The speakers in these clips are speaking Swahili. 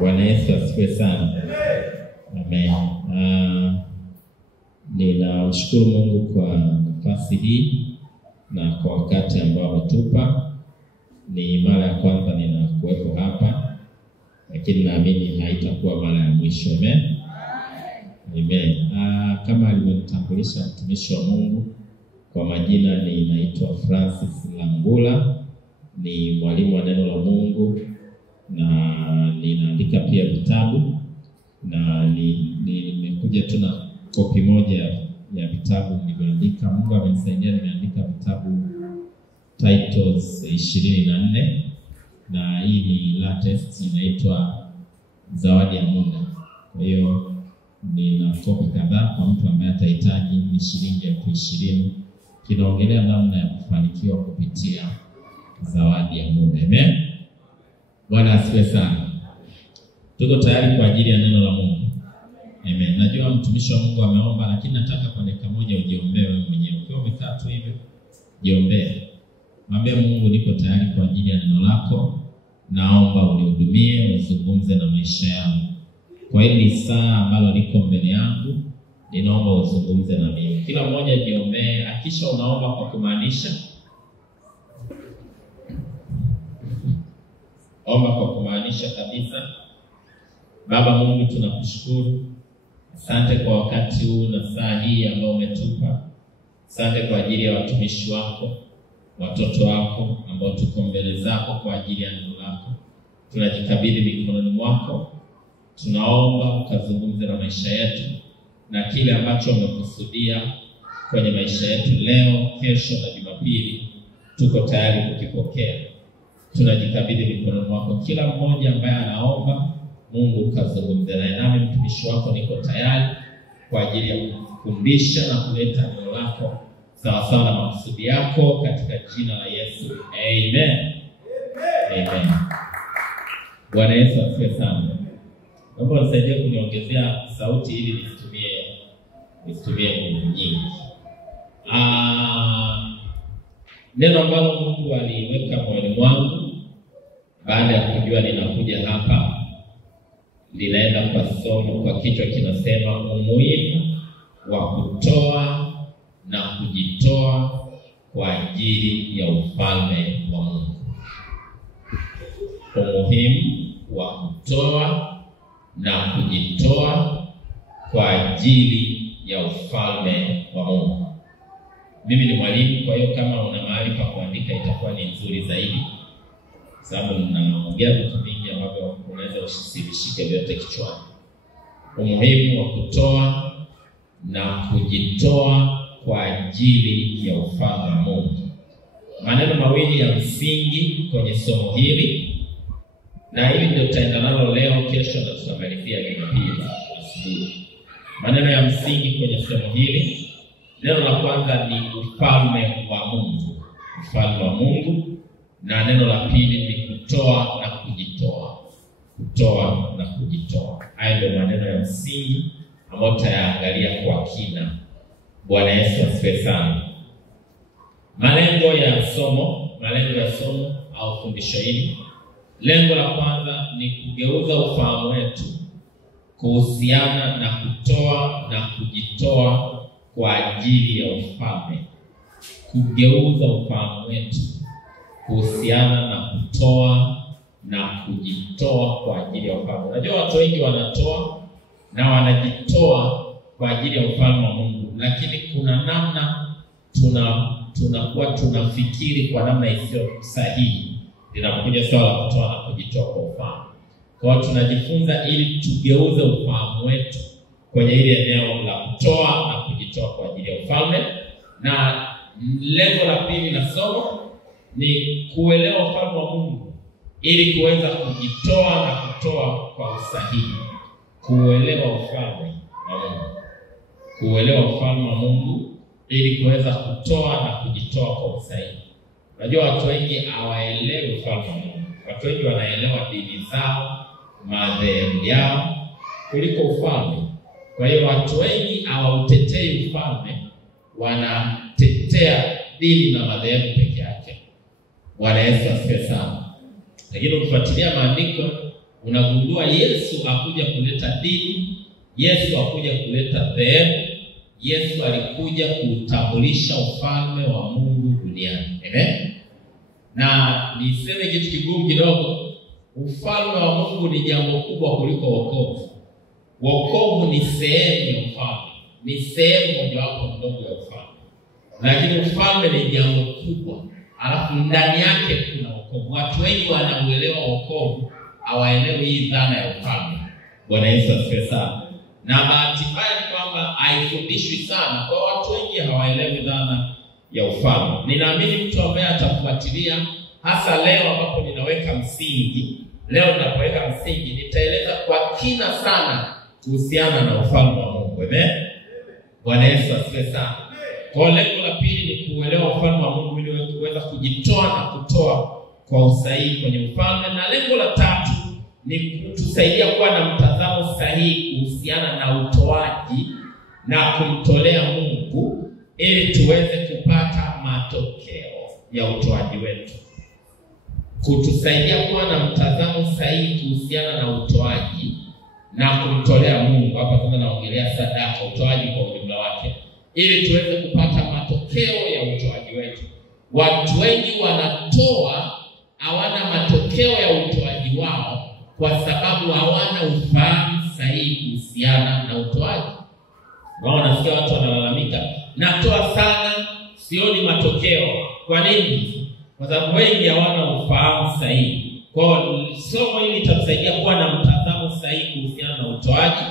Bwana Yesu asifiwe sana. Amen. Ninamshukuru Mungu kwa nafasi hii na kwa wakati ambao ametupa. Ni mara ya kwanza ninakuwepo hapa, lakini naamini haitakuwa mara ya mwisho. Amen. Amen. Kama alivyotambulisha mtumishi wa Mungu, kwa majina ninaitwa Francis Langula, ni mwalimu wa neno la Mungu na ninaandika pia vitabu, na nimekuja tu na kopi moja ya vitabu nilivyoandika. Mungu amenisaidia, nimeandika vitabu titles 24, na hii ni latest, inaitwa Zawadi ya Muda. Kwa hiyo nina kopi kadhaa kwa mtu ambaye atahitaji. Ni shilingi 20,000. Kinaongelea namna ya kufanikiwa kupitia zawadi ya muda. Amen. Bwana asifiwe sana. Tuko tayari kwa ajili ya neno la Mungu. Amen. Najua mtumishi wa Mungu ameomba, lakini nataka kwa dakika moja ujiombee wewe mwenyewe. Ukiwa umekaa tu hivyo, jiombee. Mwambie Mungu, niko tayari kwa ajili ya neno lako. Naomba unihudumie, uzungumze na maisha yangu. Kwa hili saa ambalo liko mbele yangu, ninaomba uzungumze na mimi. Kila mmoja jiombee, akisha unaomba kwa kumaanisha. Omba kwa kumaanisha kabisa. Baba Mungu, tunakushukuru. Asante kwa wakati huu na saa hii ambao umetupa. Asante kwa ajili ya watumishi wako, watoto wako ambao tuko mbele zako kwa ajili ya neno lako. Tunajikabidhi mikononi mwako. Tunaomba ukazungumze na maisha yetu, na kile ambacho umekusudia kwenye maisha yetu leo, kesho na Jumapili, tuko tayari kukipokea. Tunajikabidhi mikononi mwako. Kila mmoja ambaye anaomba, Mungu ukazungumze naye. Nami mtumishi wako niko tayari kwa ajili ya kufundisha na kuleta neno lako sawa sawa na makusudi yako, katika jina la Yesu. Amen. Amen. Bwana Yesu asifiwe sana. Naomba unisaidie kuniongezea sauti ili nisitumie nguvu nyingi. Neno ambalo Mungu aliweka moyoni mwangu baada ya kujua ninakuja hapa, linaenda kwa somo, kwa kichwa kinasema umuhimu wa kutoa na kujitoa kwa ajili ya ufalme wa Mungu. Umuhimu wa kutoa na kujitoa kwa ajili ya ufalme wa Mungu. Mimi ni mwalimu, kwa hiyo kama una mahali pa kuandika itakuwa ni nzuri zaidi, sababu ninaongea vitu vingi ambavyo unaweza usishike vyote kichwani. Umuhimu wa kutoa na kujitoa kwa ajili ya ufalme wa Mungu. Maneno mawili ya msingi kwenye somo hili, na hili ndio tutaenda nalo leo, kesho na tutamalizia Jumapili asubuhi. Maneno ya msingi kwenye somo hili, neno la kwanza ni ufalme wa Mungu. Ufalme wa Mungu. Na neno la pili ni kutoa na kujitoa. Kutoa na kujitoa. Haya ndio maneno ya msingi ambayo tutayaangalia kwa kina. Bwana Yesu asifiwe sana. Malengo ya somo au fundisho hili. Lengo la kwanza ni kugeuza ufahamu wetu kuhusiana na kutoa na kujitoa kwa ajili ya ufalme. Kugeuza ufahamu wetu kuhusiana na kutoa na kujitoa kwa ajili ya ufalme. Unajua watu wengi wanatoa na wanajitoa kwa ajili ya ufalme wa Mungu, lakini kuna namna tunakuwa tunafikiri kwa namna isiyo sahihi linapokuja swala la kutoa na kujitoa kwa ufalme. Kwa hiyo tunajifunza ili tugeuze ufahamu wetu kwenye ile eneo la kutoa na kujitoa kwa ajili ya ufalme. Na lengo la pili la somo ni kuelewa ufalme wa Mungu ili kuweza kujitoa na kutoa kwa usahihi. Kuelewa ufalme wa Mungu. Kuelewa ufalme wa Mungu ili kuweza kutoa na kujitoa kwa usahihi. Unajua watu wengi hawaelewi ufalme wa Mungu. Watu wengi wanaelewa dini zao, madhehebu yao kuliko ufalme. Kwa hiyo watu wengi hawautetei ufalme, wanatetea dini na madhehebu peke yake. Bwana Yesu asifiwe sana. Lakini ukifuatilia maandiko unagundua Yesu hakuja kuleta dini, Yesu hakuja kuleta dhehebu, Yesu alikuja kutambulisha ufalme wa Mungu duniani. Amen. Na niseme kitu kigumu kidogo, ufalme wa Mungu ni jambo kubwa kuliko wokovu. Wokovu ni sehemu ya ufalme, ni sehemu mojawapo ndogo ya ufalme. Lakini ufalme ni jambo kubwa, alafu ndani yake kuna wokovu. Watu wengi wanauelewa wokovu, hawaelewi hii dhana ya ufalme. Bwana Yesu asifiwe sana. Na bahati mbaya ni kwamba haifundishwi sana, kwa watu wengi hawaelewi dhana ya ufalme. Ninaamini mtu ambaye atafuatilia, hasa leo ambapo ninaweka msingi, leo ninapoweka msingi nitaeleza kwa kina sana kuhusiana na ufalme wa Mungu. Amen. Bwana Yesu asifiwe sana. Kwa lengo la pili ni kuelewa ufalme wa Mungu ili kuweza kujitoa na kutoa kwa usahihi kwenye ufalme, na lengo la tatu ni kutusaidia kuwa na mtazamo sahihi kuhusiana na utoaji na kumtolea Mungu ili tuweze kupata matokeo ya utoaji wetu. Kutusaidia kuwa na mtazamo sahihi kuhusiana na utoaji na kumtolea Mungu. Hapa tunaongelea sadaka, utoaji kwa ujumla wake, ili tuweze kupata matokeo ya utoaji wetu. Watu wengi wanatoa, hawana matokeo ya utoaji wao kwa sababu hawana ufahamu sahihi kuhusiana na utoaji. Wao nasikia watu wanalalamika, natoa sana, sioni matokeo. Kwa nini? Kwa sababu wengi hawana ufahamu sahihi. Kwa somo hili litatusaidia kuwa na mtazamo sahihi kuhusiana na utoaji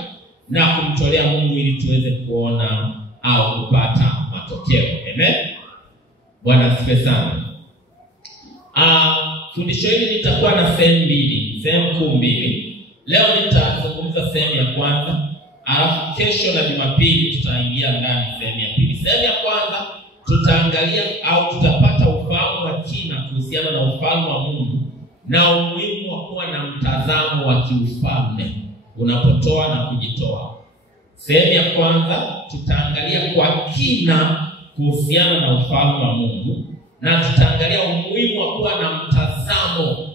na kumtolea Mungu ili tuweze kuona au kupata matokeo. Amen. Bwana asifiwe sana. Fundisho hili litakuwa na sehemu mbili, sehemu kuu mbili. Leo nitazungumza sehemu ya kwanza, alafu kesho na Jumapili tutaingia ndani sehemu ya pili. Sehemu ya kwanza tutaangalia au tutapata ufahamu wa kina kuhusiana na ufalme wa Mungu na umuhimu wa kuwa na mtazamo wa kiufalme unapotoa na kujitoa. Sehemu ya kwanza tutaangalia kwa kina kuhusiana na ufalme wa Mungu, na tutaangalia umuhimu wa kuwa na mtazamo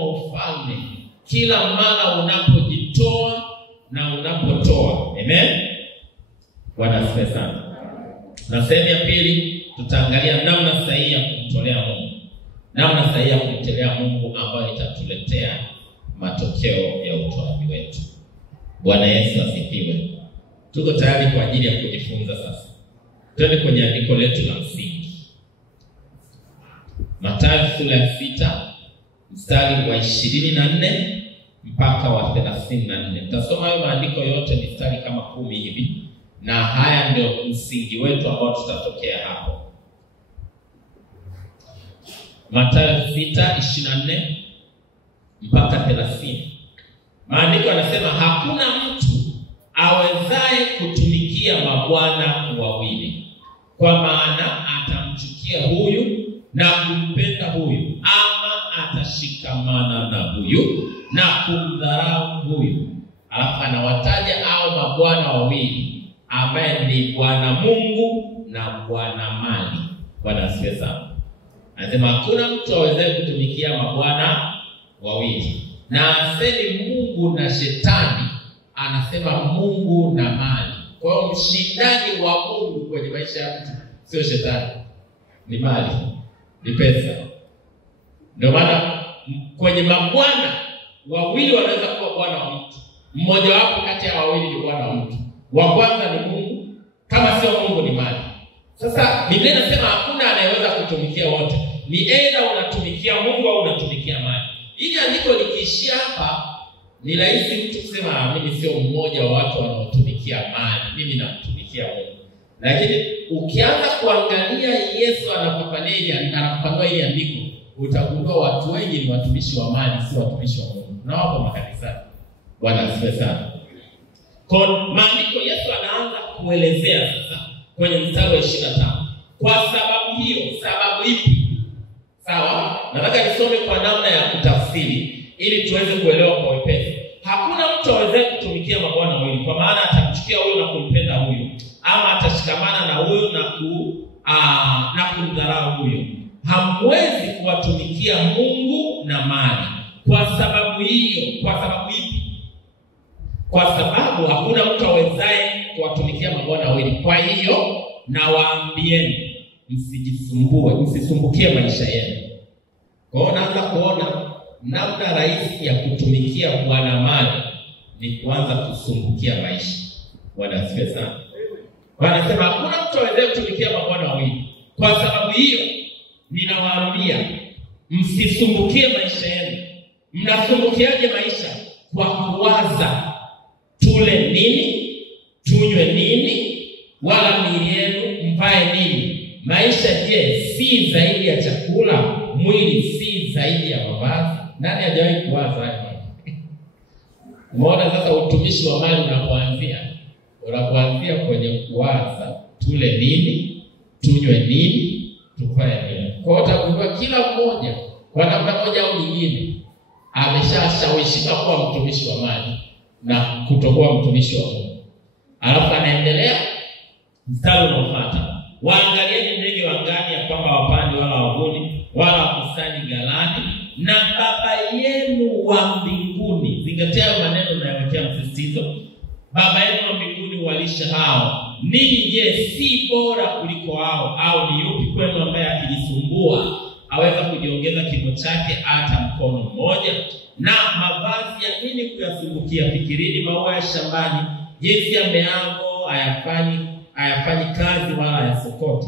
wa ufalme kila mara unapojitoa na unapotoa. Amen. Bwana asifiwe sana. Na sehemu ya pili tutaangalia namna sahihi ya kumtolea Mungu, namna sahihi ya kumtolea Mungu ambayo itatuletea matokeo ya utoaji wetu. Bwana Yesu asifiwe. Tuko tayari kwa ajili ya kujifunza sasa. Twende kwenye andiko letu la msingi. Mathayo sura ya 6 mstari wa 24 mpaka wa 34. Tutasoma hayo maandiko yote mistari kama 10 hivi, na haya ndio msingi wetu ambao tutatokea hapo. Mathayo 6:24 mpaka 30. Maandiko yanasema hakuna mtu awezaye kutumikia mabwana wawili, kwa maana atamchukia huyu na kumpenda huyu, ama atashikamana na huyu na kumdharau huyu. Alafu anawataja hao mabwana wawili ambaye ni Bwana Mungu na bwana mali. Bwana asifiwe sana. Anasema hakuna mtu awezaye kutumikia mabwana wawili. Na asemi Mungu na shetani, anasema Mungu na mali. Kwa hiyo mshindani wa Mungu kwenye maisha ya mtu sio shetani, ni mali, ni pesa. Ndio maana kwenye mabwana wawili wanaweza kuwa bwana wa mtu. Mmoja wapo kati ya wawili ni bwana wa mtu. Wa kwanza ni Mungu, kama sio Mungu ni mali. Sasa Biblia inasema hakuna anayeweza kutumikia wote. Ni aidha unatumikia Mungu au unatumikia mali. Ili andiko likiishia hapa, ni rahisi mtu kusema mimi sio mmoja wa watu wanaotumikia mali, mimi namtumikia Mungu. Lakini ukianza kuangalia Yesu anafafanua hili andiko, utagundua watu wengi ni watumishi wa mali, si watumishi wa Mungu. Na wapo makanisani. Bwana asifiwe sana. Kwa maandiko Yesu anaanza kuelezea sasa kwenye mstari wa 25. Kwa sababu hiyo, sababu ipi? Sawa? Nataka nisome kwa namna ya kutafsiri ili tuweze kuelewa kwa wepesi. Hakuna mtu awezaye kutumikia mabwana wawili, kwa maana atamchukia huyu na kumpenda huyu, ama atashikamana na huyu na kumdharau huyu. Hamwezi kuwatumikia Mungu na mali. kwa sababu hiyo. Kwa sababu ipi? Kwa sababu hakuna mtu awezaye kuwatumikia mabwana wawili. Kwa hiyo nawaambieni, msisumbukie maisha yenu. Kwa hiyo naanza kuona namna rahisi ya kutumikia bwana mali ni kuanza kusumbukia maisha. Bwana asifiwe sana. Wanasema hakuna mtu awezaye kutumikia mabwana wawili. Kwa sababu hiyo ninawaambia, msisumbukie maisha yenu. Mnasumbukiaje maisha? Kwa kuwaza tule nini, tunywe nini, wala miili yenu mvae nini. Maisha je, si zaidi ya chakula? Mwili si zaidi ya mavazi? Nani hajawahi kuwaza hapo? Umeona sasa utumishi wa mali unapoanzia kwenye kuwaza tule nini, tunywe nini, tuvae nini. Kwa hiyo utagundua kila mmoja kwa namna moja au nyingine ameshashawishika kuwa mtumishi wa mali na kutokuwa mtumishi wa Mungu. Alafu anaendelea mstari unaofuata, waangalieni ndege wa angani, ya kwamba wapandi wala wavuni wala wakusanyi ghalani, na Baba yenu wa mbinguni. Zingatia hayo maneno nayawekea msisitizo. Baba yenu wa mbinguni huwalisha hao. Ninyi je, si bora kuliko hao? Au ni yupi kwenu ambaye akijisumbua aweza kujiongeza kimo chake hata mkono mmoja? Na mavazi ya nini kuyasumbukia? Fikirini maua ya shambani, jinsi yameavyo, hayafanyi kazi wala hayasokoti.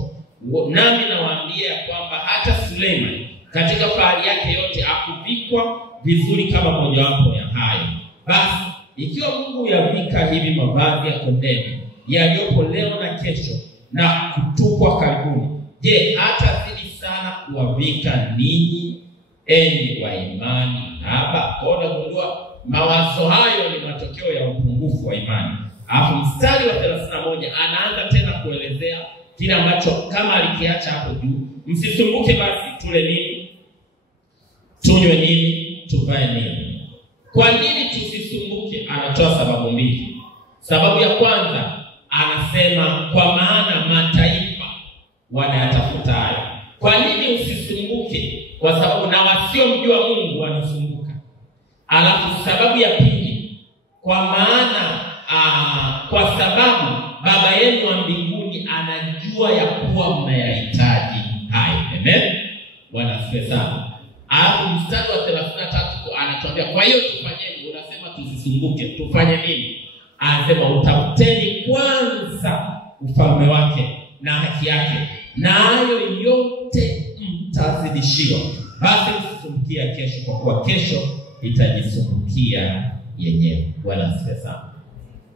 Nami nawaambia kwamba hata Suleiman katika fahari yake yote hakuvikwa vizuri kama mojawapo ya hayo. Basi ikiwa Mungu yavika hivi mavazi ya kondeni yaliyopo leo na kesho na kutupwa karibuni, je, hata zidi sana kuwavika ninyi, enyi wa imani haba? Kwa gundua mawazo hayo ni matokeo ya upungufu wa imani. Alafu mstari wa 31 anaanza tena kuelezea kile ambacho kama alikiacha hapo juu. Msisumbuke basi tule nini, tunywe nini, tuvae nini. Kwa nini tusisumbuke? Anatoa sababu mbili. Sababu ya kwanza anasema kwa maana mataifa wanayatafuta hayo. Kwa nini usisumbuke? Kwa sababu na wasiomjua Mungu wanasumbuka. Alafu sababu ya pili, kwa maana kwa sababu Baba yenu wa mbinguni anajua ya kuwa mnayahitaji hayo. Amen. Bwana asifiwe sana. Alafu mstari wa 33 anatuambia kwa hiyo tufanyeni. Unasema tusisumbuke, tufanye nini? Anasema utafuteni kwanza ufalme wake na haki yake, na hayo yote mtazidishiwa. Basi msisumbukie kesho, kwa kuwa kesho itajisumbukia yenyewe. Bwana asifiwe sana.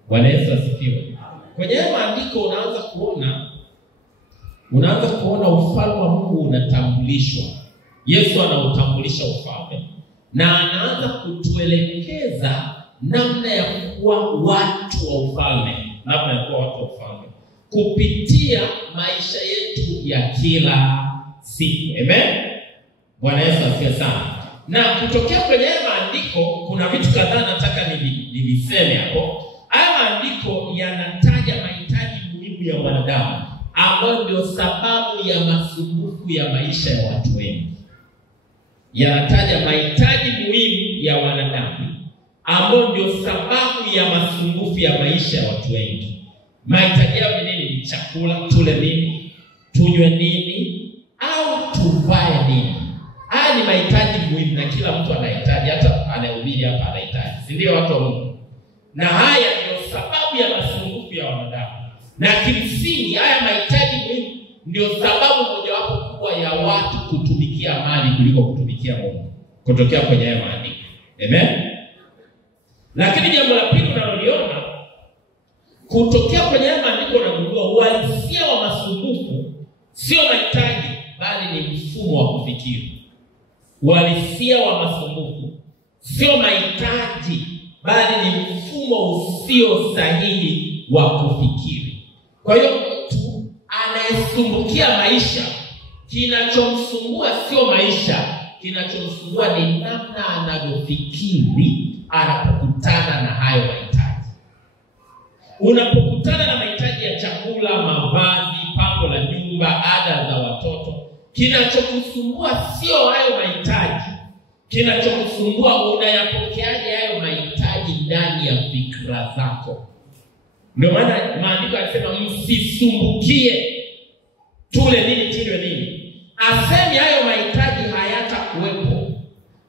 Bwana Yesu asifiwe. Kwenye maandiko unaanza kuona ufalme wa Mungu unatambulishwa. Yesu anautambulisha ufalme na anaanza kutuelekeza namna ya kuwa watu wa ufalme, namna ya kuwa watu wa ufalme kupitia maisha yetu ya kila siku. Amen. Bwana Yesu asifiwe sana. Na kutokea kwenye maandiko kuna vitu kadhaa nataka niviseme hapo. Haya maandiko yanataja mahitaji muhimu ya wanadamu ambayo ndio sababu ya masumbufu ya maisha ya watu wengi. Yanataja mahitaji muhimu ya wanadamu ambayo ndio sababu ya masumbufu ya maisha ya watu wengi. Mahitaji yao ni nini? Ni chakula, tule nini, tunywe nini, au tuvae nini. Haya ni mahitaji muhimu na kila mtu anahitaji, hata anayehubiri hapa anahitaji. Si ndio watu wa Mungu? Na haya ndio sababu ya masumbufu ya wanadamu. Na kimsingi haya mahitaji muhimu ndio sababu mojawapo kubwa ya watu kutumikia mali kuliko kutumikia Mungu. Kutokea kwenye haya maandiko. Amen. Lakini jambo la pili unaloliona kutokea kwenye haya maandiko unagundua uhalisia wa masumbufu sio mahitaji bali ni mfumo wa kufikiri. Uhalisia wa masumbufu sio mahitaji bali ni mfumo usio sahihi wa kufikiri. Kwa hiyo mtu anayesumbukia maisha, kinachomsumbua sio maisha, kinachomsumbua ni namna anavyofikiri anapokutana na hayo mahitaji. Unapokutana na mahitaji ya chakula, mavazi, pango la nyumba, ada za watoto, kinachokusumbua sio hayo mahitaji. Kinachokusumbua, unayapokeaje hayo mahitaji ndani ya fikra zako? Ndio maana maandiko yanasema msisumbukie tule nini tunywe nini. Asemi hayo mahitaji hayatakuwepo,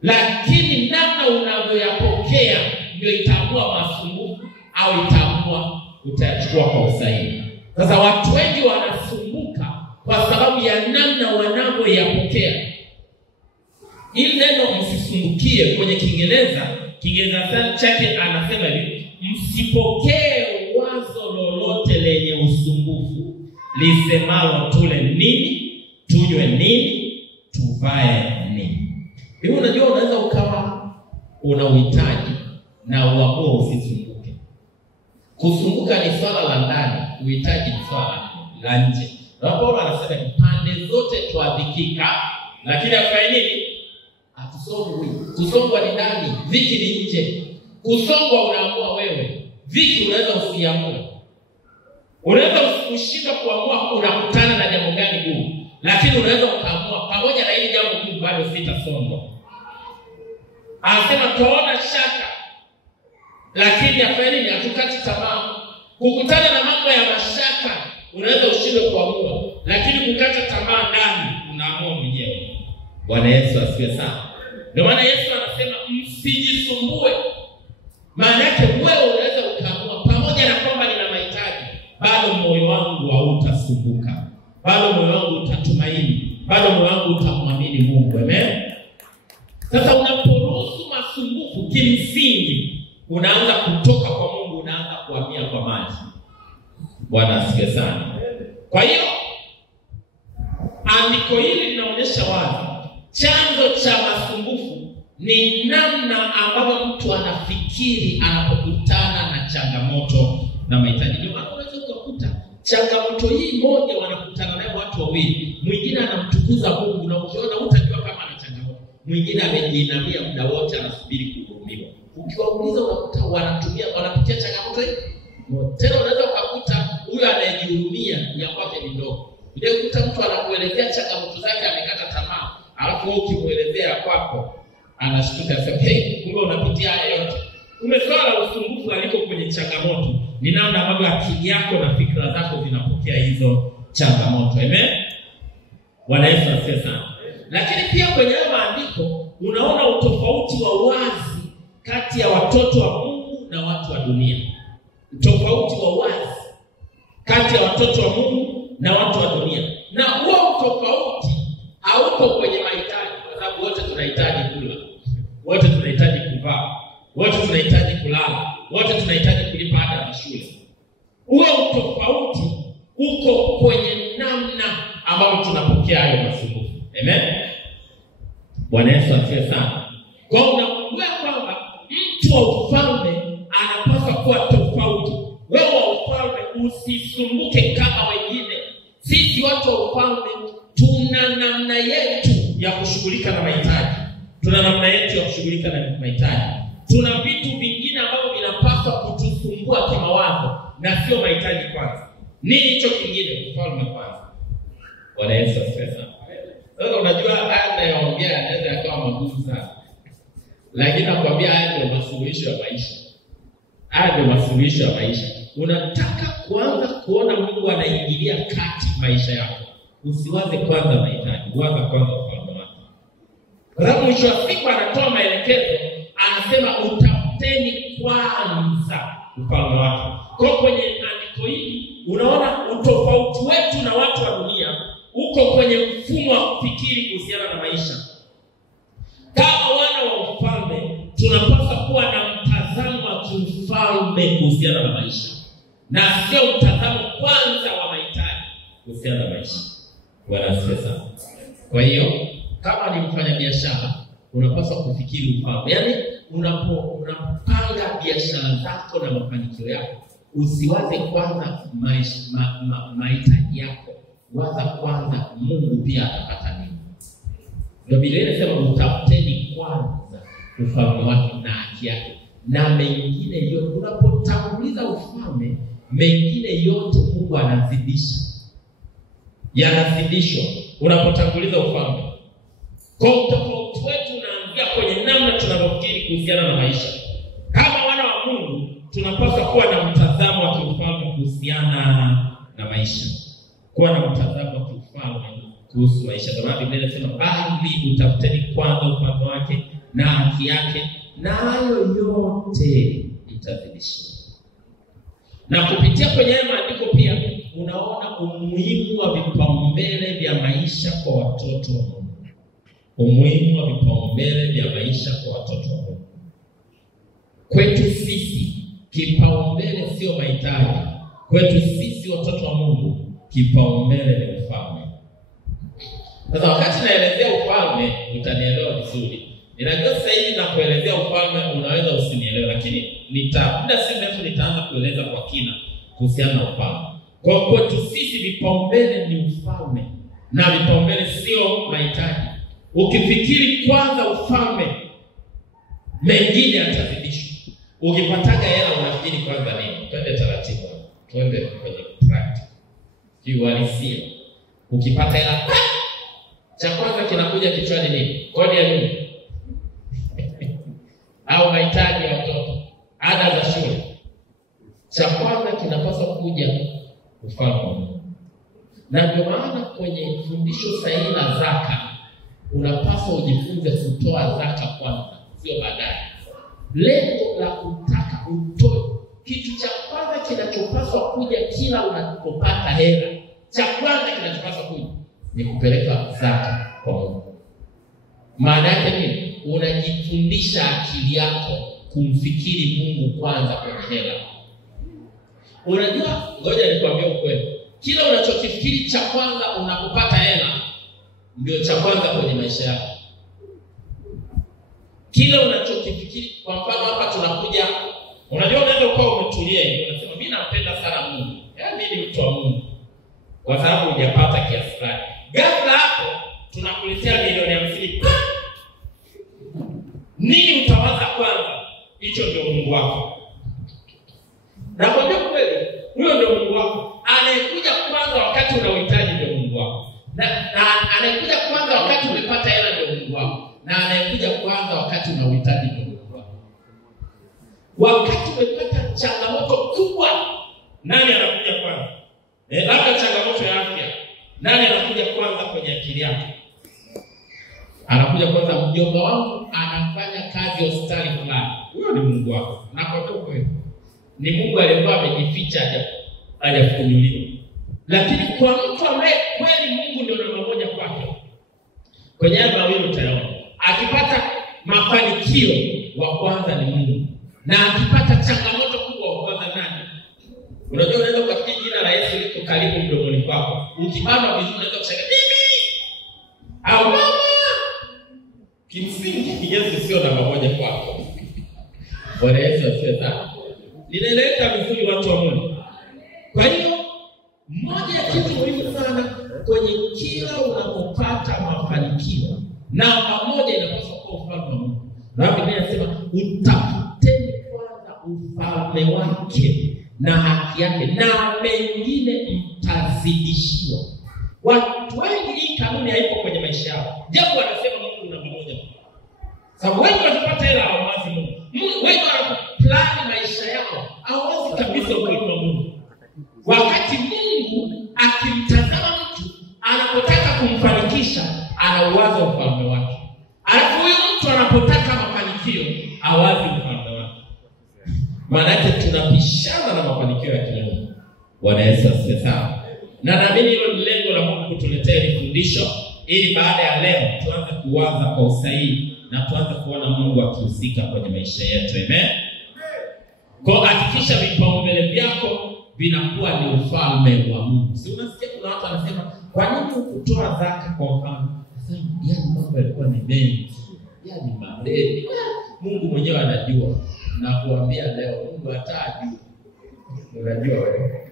lakini namna unavyoyapokea ndio itaamua masumbufu au itaamua utayachukua kwa usahihi. Sasa watu wengi wanasumbuka kwa sababu ya namna wanavyoyapokea. Ili neno msisumbukie kwenye Kiingereza chake anasema hivi: msipokee wazo lolote lenye usumbufu lisemalo tule nini, tunywe nini, tuvae nini. Hivi unajua unaweza ukawa una uhitaji na uamue usisumbuke. Kusumbuka ni swala la ndani, uhitaji ni swala la nje. Na Paulo anasema pande zote tuadhikika, lakini afanye nini? Hatusongwi. Kusongwa ni ndani, dhiki ni nje. Kusongwa unaamua wewe, dhiki unaweza usiamue. Unaweza ushinda kuamua unakutana na jambo gani gumu, lakini unaweza ukaamua pamoja na hili jambo gumu bado sitasongwa. Anasema tuona shaka, lakini afanye nini? Hatukati tamaa. Kukutana na mambo ya mashaka unaweza ushindwe kuamua, lakini kukata tamaa ndani unaamua mwenyewe. Bwana Yesu asifiwe sana. Ndio maana Yesu anasema msijisumbue. Maana yake wewe unaweza ukaamua pamoja na kwamba nina mahitaji, bado moyo wangu hautasumbuka, bado moyo wangu utatumaini, bado moyo wangu utamwamini Mungu. Amen. Sasa unaporuhusu masumbufu, kimsingi unaanza kutoka kwa Mungu, unaanza kuhamia kwa maji. Bwana asifiwe sana. Kwa hiyo andiko hili linaonyesha wazi chanzo cha masumbufu ni namna ambavyo mtu anafikiri anapokutana na changamoto na mahitaji. Ndio maana unaweza kukuta changamoto hii moja wanakutana nayo watu wawili. Mwingine anamtukuza Mungu na ukiona utajua kama ana changamoto. Mwingine amejiinamia muda wote anasubiri kuhurumiwa. Ukiwauliza unakuta wanapitia changamoto hii. Tena unaweza kukuta huyo anayejihurumia ya kwake ni ndogo. Ndio kukuta mtu anakuelezea changamoto zake amekata tamaa, alafu wewe ukimuelezea kwako anashtuka sasa, hey, kumbe unapitia haya yote. Kumbe swala la usumbufu aliko kwenye changamoto ni namna ambavyo akili yako na fikra zako zinapokea hizo changamoto. Amen. Bwana Yesu asifiwe sana. Lakini pia kwenye maandiko unaona utofauti wa wazi kati ya watoto wa Mungu na watu wa dunia. Utofauti wa wazi kati ya watoto wa Mungu na watu wa dunia. Na huo utofauti hauko kwenye mahitaji, kwa sababu wote tunahitaji kula, wote tunahitaji kuvaa, wote tunahitaji kulala, wote tunahitaji kulipa ada ya shule. Huo utofauti uko kwenye namna ambayo tunapokea hayo masumbufu. Amen. Bwana Yesu asifiwe sana. Kwa hiyo unagundua kwamba mtu wa ufalme anapaswa kuwa tofauti. Wewe wa ufalme usisumbuke kama wengine. Sisi watu wa ufalme tuna namna yetu ya kushughulika na mahitaji. Tuna namna yetu ya kushughulika na mahitaji. Tuna vitu vingine ambavyo vinapaswa kutusumbua kimawazo na sio mahitaji kwanza. Nini hicho kingine? Ufalme kwanza. Bwana Yesu asifiwe sana. Sasa unajua haya ninayoongea yanaweza yakawa magumu sana, lakini nakwambia haya ndio masuluhisho ya maisha. Haya ndio masuluhisho ya maisha. Unataka kuanza kuona Mungu anaingilia kati maisha yako, usiwaze kwanza mahitaji, waza kwanza ufalme wake. Kwa sababu mwisho wa siku anatoa maelekezo, anasema utafuteni kwanza ufalme wake. Kwa kwenye andiko hili unaona utofauti wetu na watu wa dunia uko kwenye mfumo wa kufikiri kuhusiana na maisha. Kama wana wa ufalme tunapaswa kuwa na mtazamo wa kiufalme kuhusiana na maisha, na sio mtazamo kwanza wa mahitaji kuhusiana na maisha. Bwana asifiwe sana. Kwa hiyo kama ni mfanyabiashara unapaswa kufikiri ufalme. Yaani unapanga biashara zako na mafanikio yako, usiwaze kwanza mahitaji yako. Waza kwanza Mungu pia atapata nini. Ndio Biblia inasema utafuteni kwanza ufalme wake na haki yake, na mengine yote. Unapotanguliza ufalme, mengine yote Mungu anazidisha. Yanazidishwa unapotanguliza ufalme. Kwa utofauti wetu unaanzia kwenye namna tunavyofikiri kuhusiana na maisha. Kama wana wa Mungu tunapaswa kuwa na mtazamo wa kiufalme kuhusiana na maisha. Kuwa na mtazamo wa kiufalme kuhusu maisha. Kwa maana Biblia inasema bali utafuteni kwanza ufalme wake na haki yake, na hayo yote mtazidishiwa. Na kupitia kwenye maandiko pia unaona umuhimu wa vipaumbele vya maisha kwa watoto wa Mungu. Umuhimu wa vipaumbele vya maisha kwa watoto wa Mungu. Kwetu sisi kipaumbele sio mahitaji. Kwetu sisi watoto wa Mungu kipaumbele ni ufalme. Sasa wakati naelezea ufalme utanielewa vizuri. Ninajua sasa hivi na kuelezea ufalme unaweza usinielewe, lakini muda si mrefu nitaanza kueleza kwa kina kuhusiana na ufalme. Kwa kwetu sisi vipaumbele ni ufalme na vipaumbele sio mahitaji. Ukifikiri kwanza ufalme, mengine yatazidishwa. Ukipataga hela unafikiri kwanza nini? Twende taratibu. Twende kwenye practice. Kiuhalisia. Ukipata hela, cha kwanza kinakuja kichwani nini? Kodi ya nyumba. Au mahitaji ya watoto, ada za shule. Cha kwanza kinapaswa kuja ufalme. Na ndio maana kwenye fundisho sahihi la zaka unapaswa ujifunze kutoa zaka kwanza, sio baadaye. Lengo la kutaka utoe kitu cha kwanza kinachopaswa kuja kila unapopata hela. Cha kwanza kinachopaswa kuja ni kupeleka zaka kwa Mungu. Maana yake nini? Unajifundisha akili yako kumfikiri Mungu kwanza kwenye hela. Unajua, ngoja nikwambie ukweli. Kila unachokifikiri cha kwanza unapopata hela ndio cha kwanza kwenye maisha yako. Kila unachokifikiri, kwa mfano hapa tunakuja, unajua unaweza ukawa umetulia hivi, unasema mimi nampenda sana Mungu. Yaani ni mtu wa Mungu. Kwa sababu hujapata kiasi fulani. Ghafla hapo tunakuletea milioni 50. Nini utawaza kwanza? Hicho ndio Mungu wako. Na kwa kweli, huyo ndio Mungu wako. Anayekuja kwanza wakati unahitaji ndio Mungu wako. Na anayekuja kwanza wakati umepata hela ndio Mungu wako. Na anayekuja kwanza wakati unahitaji ndio Mungu wako. Wakati umepata changamoto kubwa, nani anakuja kwanza? Labda changamoto ya afya. Nani anakuja kwanza kwenye akili yako? Anakuja kwanza, mjomba wangu anafanya kazi hospitali fulani. Huyo ni Mungu wako. Na kwa kweli ni Mungu aliyekuwa amejificha hajafunuliwa. Lakini kwa mtu ambaye kweli Mungu ndio namba moja kwake, kwenye haya mawili utaona. Akipata mafanikio wa kwanza ni Mungu. Na akipata changamoto kubwa wa kwanza nani? Unajua unaweza kufikiri jina la Yesu liko karibu mdomoni kwako. Ukibana vizuri unaweza kusema mimi au mama. Kimsingi Yesu sio namba moja kwako. Bwana Yesu asifiwe. Ninaeleza vizuri watu wa Mungu. Kwa hiyo moja ya kitu muhimu sana kwenye kila unapopata mafanikio, namba moja inapaswa kuwa ufalme wa Mungu. Na Biblia inasema utafuteni kwanza ufalme wake na haki yake, na mengine mtazidishiwa. Watu wengi hii kanuni haipo kwenye maisha yao. Jambo wanasema Mungu namba moja. Sababu wengi wanapata hela hawawazi Mungu. Wengi wanaplan maisha yao hawawazi kabisa ufalme wa Mungu. Wakati Mungu akimtazama mtu anapotaka kumfanikisha, anawaza ufalme wake. Alafu huyo mtu anapotaka mafanikio, hawazi ufalme wake. Maana yake tunapishana na mafanikio ya kimungu. Bwana Yesu asifiwe sana. Na naamini hilo ni lengo la Mungu kutuletea hili fundisho, ili baada ya leo tuanze kuwaza kwa usahihi na tuanze kuona Mungu akihusika kwenye maisha yetu. Amen. Kwa hakikisha vipaumbele vyako vinakuwa ni ufalme wa Mungu. Si unasikia kuna watu wanasema kwa nini kutoa zaka kwa mfano? Sasa yani mambo yalikuwa ni mengi. Yani madeni. Mungu mwenyewe anajua. Na kuambia leo Mungu hatajui. Unajua wewe.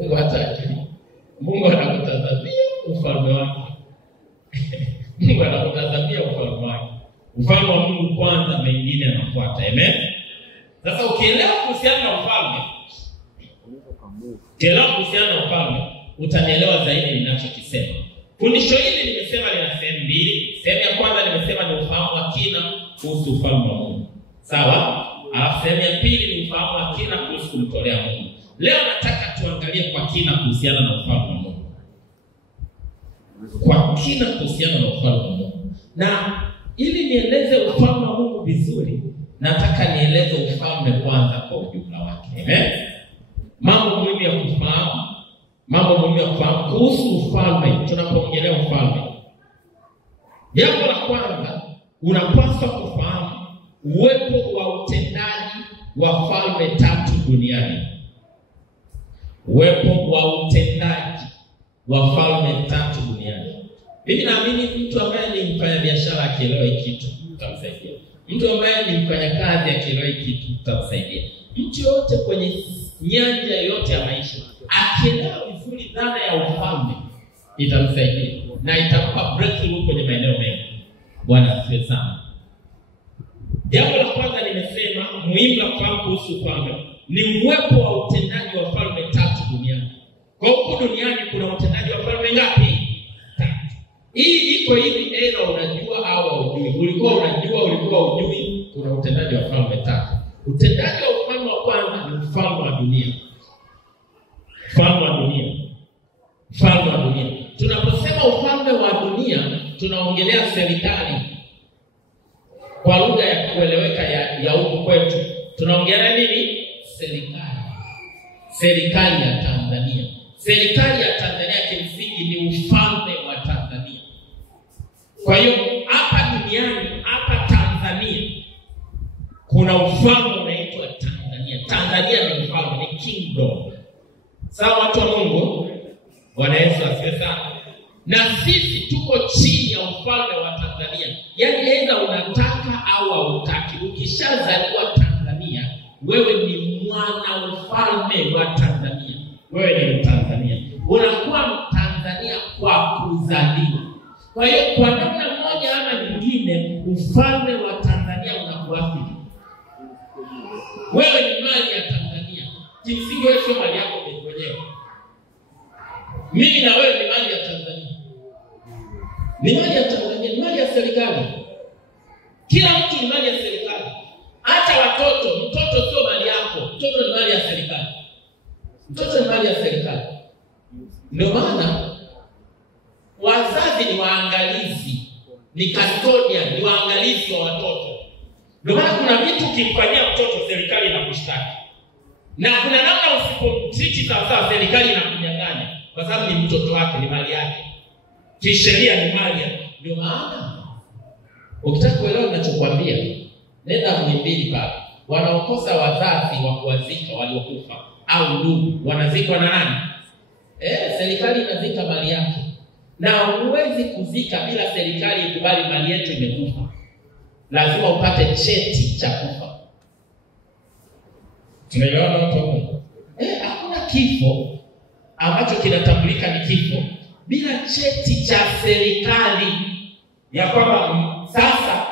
Mungu hatajui. Mungu anakutazamia ufalme wake. Mungu anakutazamia ufalme wake. Ufalme wa Mungu kwanza, mengine yanafuata. Amen. Sasa ukielewa kuhusiana na ufalme, utanielewa zaidi ninachokisema. Fundisho hili nimesema lina sehemu mbili. Sehemu ya kwanza nimesema ni ufahamu wa kina kuhusu ufalme wa Mungu. Sawa? Alafu sehemu ya pili ni ufahamu wa kina kuhusu kumtolea Mungu. Leo nataka tuangalie kwa kina kuhusiana na ufalme wa Mungu. Kwa kina kuhusiana na ufalme wa Mungu. Na ili nieleze ufalme wa Mungu vizuri, nataka nieleze ufalme kwanza kwa ujumla wake. Amen. Mambo muhimu ya kufahamu kuhusu ufalme. Tunapoongelea ufalme, jambo la kwanza unapaswa kufahamu uwepo wa utendaji wa falme tatu duniani. Uwepo wa utendaji wa falme tatu duniani. Mimi naamini mtu ambaye ni mfanyabiashara akielewa hiki kitu tutamsaidia. Mtu ambaye ni mfanyakazi akielewa hiki kitu tutamsaidia. Mtu yote kwenye nyanja yote ya maisha akielewa vizuri dhana ya ufalme itamsaidia na itampa breakthrough kwenye maeneo mengi. Bwana asifiwe sana. Jambo la kwanza nimesema muhimu la kufahamu kuhusu ufalme ni uwepo wa utendaji wa falme tatu duniani. Kwa huko duniani kuna utendaji wa falme ngapi? Tatu. Hii iko hivi, aidha unajua au hujui. Ulikuwa unajua, ulikuwa hujui, kuna utendaji wa falme tatu. Utendaji wa ufalme wa kwanza ni ufalme wa dunia. Ufalme wa dunia. Ufalme wa dunia. Tunaposema ufalme wa dunia, tunaongelea serikali. Kwa lugha ya kueleweka ya huku kwetu, tunaongelea nini? Serikali. Serikali ya Tanzania. Serikali ya Tanzania kimsingi ni ufalme wa Tanzania. Kwa hiyo hapa duniani, hapa Tanzania kuna ufalme unaitwa Tanzania. Tanzania ni ufalme, ni kingdom. Sawa watu wa Mungu? Bwana Yesu asifiwe sana. Na sisi tuko chini ya ufalme wa Tanzania. Yaani aidha unataka au hautaki, ukishazaliwa Tanzania, wewe ni mwana ufalme wa Tanzania. Wewe ni Mtanzania. Unakuwa Mtanzania kwa kuzaliwa. Kwa hiyo kwa namna moja ama nyingine ufalme wa Tanzania unakuathiri. Wewe ni mali ya Tanzania. Kimsingi wewe sio mali yako mwenyewe. Mimi na wewe ni mali ya Tanzania. Ni mali ya Tanzania, ni mali ya serikali. Kila mtu ni mali ya serikali. Hata watoto, mtoto sio mali yako, mtoto ni mali ya serikali. Mtoto ni mali ya serikali. Ndio maana wazazi ni waangalizi, ni custodian, ni waangalizi wa watoto. Ndio maana kuna vitu ukimfanyia mtoto serikali inakushtaki. Na kuna namna usipomtreat sawa serikali inakunyang'anya kwa sababu ni mtoto wake, ni mali yake. Kisheria ni mali yake. Ndio maana ukitaka kuelewa ninachokuambia, nenda Muhimbili pale. Wanaokosa wazazi wa kuwazika waliokufa au ndugu, wanazikwa na nani? Serikali inazika mali yake. Na huwezi kuzika bila serikali ikubali mali yetu imekufa. Lazima upate cheti cha kufa. Tunaelewana watu wa Mungu? Hakuna kifo ambacho kinatambulika ni kifo bila cheti cha serikali ya kwamba sasa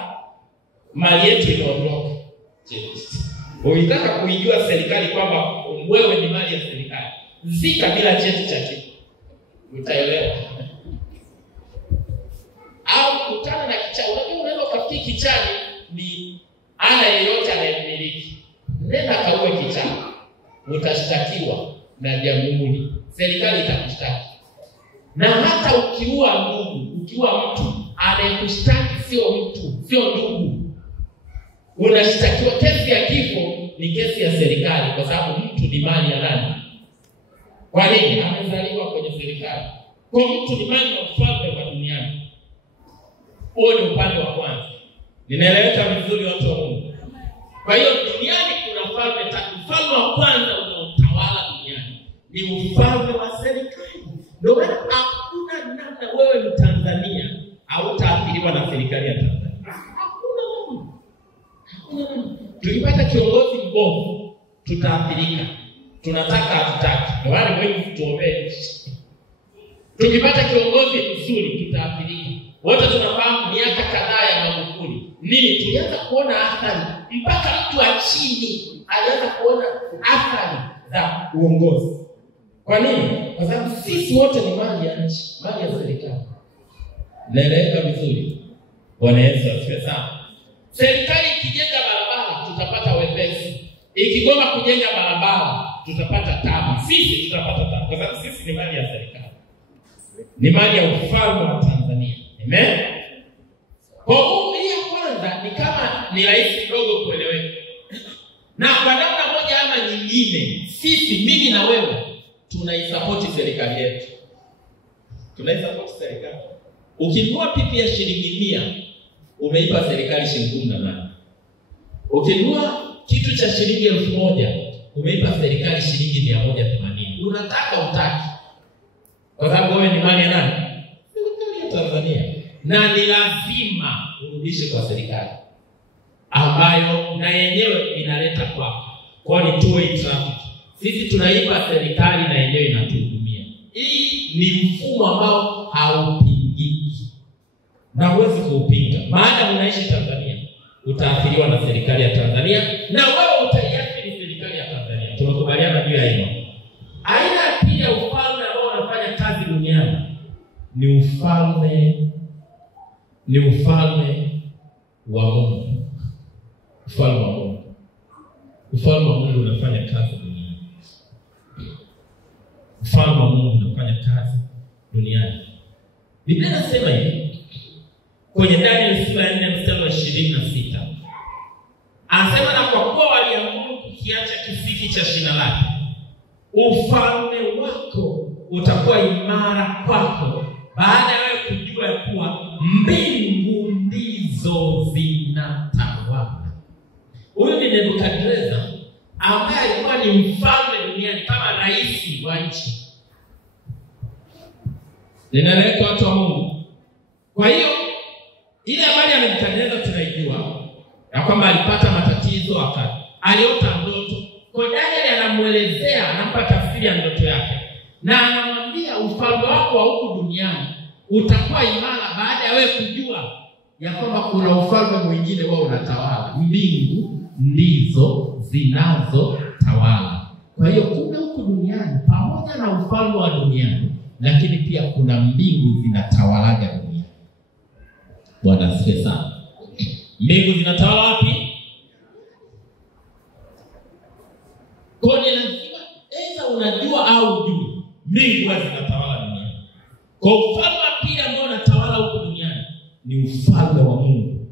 mali yetu imeondoka. Unataka kuijua serikali kwamba wewe ni mali ya serikali, zika bila cheti cha kifo. Utaelewa. Au kutana na kichaa. Unajua unaweza ukafikiri kichaa ni ana yeyote anayemiliki. Nenda kauwe kichaa. Utashtakiwa na jamhuri. Serikali itakushtaki. Na hata ukiua ndugu, ukiua mtu, anayekushtaki sio mtu, sio ndugu. Unashtakiwa. Kesi ya kifo ni kesi ya serikali kwa sababu mtu ni mali ya nani? Kwa nini? Amezaliwa kwenye serikali. Kwa mtu ni mali ya ufalme wa duniani. Huo ni upande wa kwanza. Ninaeleweka vizuri watu wa Mungu? Kwa hiyo duniani kuna falme tatu. Ufalme wa kwanza unaotawala duniani ni ufalme wa serikali. Ndio maana hakuna namna wewe Mtanzania hautaathiriwa na serikali ya Tanzania. Hakuna namna. Hakuna namna. Tukipata kiongozi mbovu tutaathirika. Tunataka hatutaki. Ndio maana wewe tuombee. Tukipata kiongozi mzuri tutaathirika. Wote tunafahamu miaka kadhaa ya Magufuli. Nini tulianza kuona athari mpaka mtu wa chini alianza kuona athari za uongozi. Kwa nini? Kwa sababu sisi wote ni mali ya nchi, mali ya serikali. Naeleweka vizuri? Bwana Yesu asifiwe sana. Serikali ikijenga barabara tutapata wepesi. Ikigoma kujenga barabara tutapata tabu. Sisi tutapata tabu kwa sababu sisi ni mali ya serikali. Ni mali ya ufalme wa Tanzania. Amen. Kwa hiyo ya kwanza ni kama ni rahisi kidogo kueleweka. Na kwa namna moja ama nyingine, sisi mimi na wewe tunaisupport serikali yetu. Tunaisupport serikali. Ukinunua pipi ya shilingi 100, umeipa serikali shilingi 18. Ukinunua kitu cha shilingi 1000, umeipa serikali shilingi 180. Unataka utaki. Kwa sababu wewe ni mali ya nani? Serikali ya Tanzania. Na ni lazima urudishe kwa serikali, ambayo na yenyewe inaleta kwako. Kwa ni two-way traffic. Sisi tunaipa serikali na yenyewe inatuhudumia. Hii ni mfumo ambao haupingiki. Na huwezi kuupinga. Maana unaishi Tanzania, utaathiriwa na serikali ya Tanzania na wewe utaiathiri serikali ya Tanzania. Tunakubaliana juu ya hilo. Aina ya pili ya ufalme ambao unafanya kazi duniani ni ufalme wa Mungu. Ufalme wa Mungu. Ufalme wa Mungu unafanya kazi duniani. Ufalme wa Mungu unafanya kazi duniani. Biblia inasema hivi kwenye Daniel sura ya 4 mstari wa 26. Anasema, na kwa kuwa waliamuru kukiacha kisiki cha shina lake, ufalme wako utakuwa imara kwako, baada ya wewe kujua ya kuwa mbingu ndizo zinatawala. Huyu ni Nebukadneza ambaye alikuwa ni mfalme duniani kama rais wa nchi. Ninaelekea watu wa Mungu. Kwa hiyo ile habari ya Nebukadneza tunaijua ya kwamba alipata matatizo, aliota ndoto. Kwa Daniel anamuelezea, anampa tafsiri ya ndoto yake. Na anamwambia ufalme wako wa huku duniani utakuwa imara baada ya wewe kujua ya kwamba kuna ufalme mwingine wao unatawala. Mbingu ndizo zinazotawala. Kwa hiyo kuna huku duniani pamoja na ufalme wa duniani, lakini pia kuna mbingu zinatawalaga duniani. Bwana asifiwe sana. Mbingu zinatawala wapi? Kwa ni lazima aidha unajua au ujue, mbingu zinatawala duniani. Kwa ufalme pia ambao unatawala huko duniani ni ufalme wa Mungu.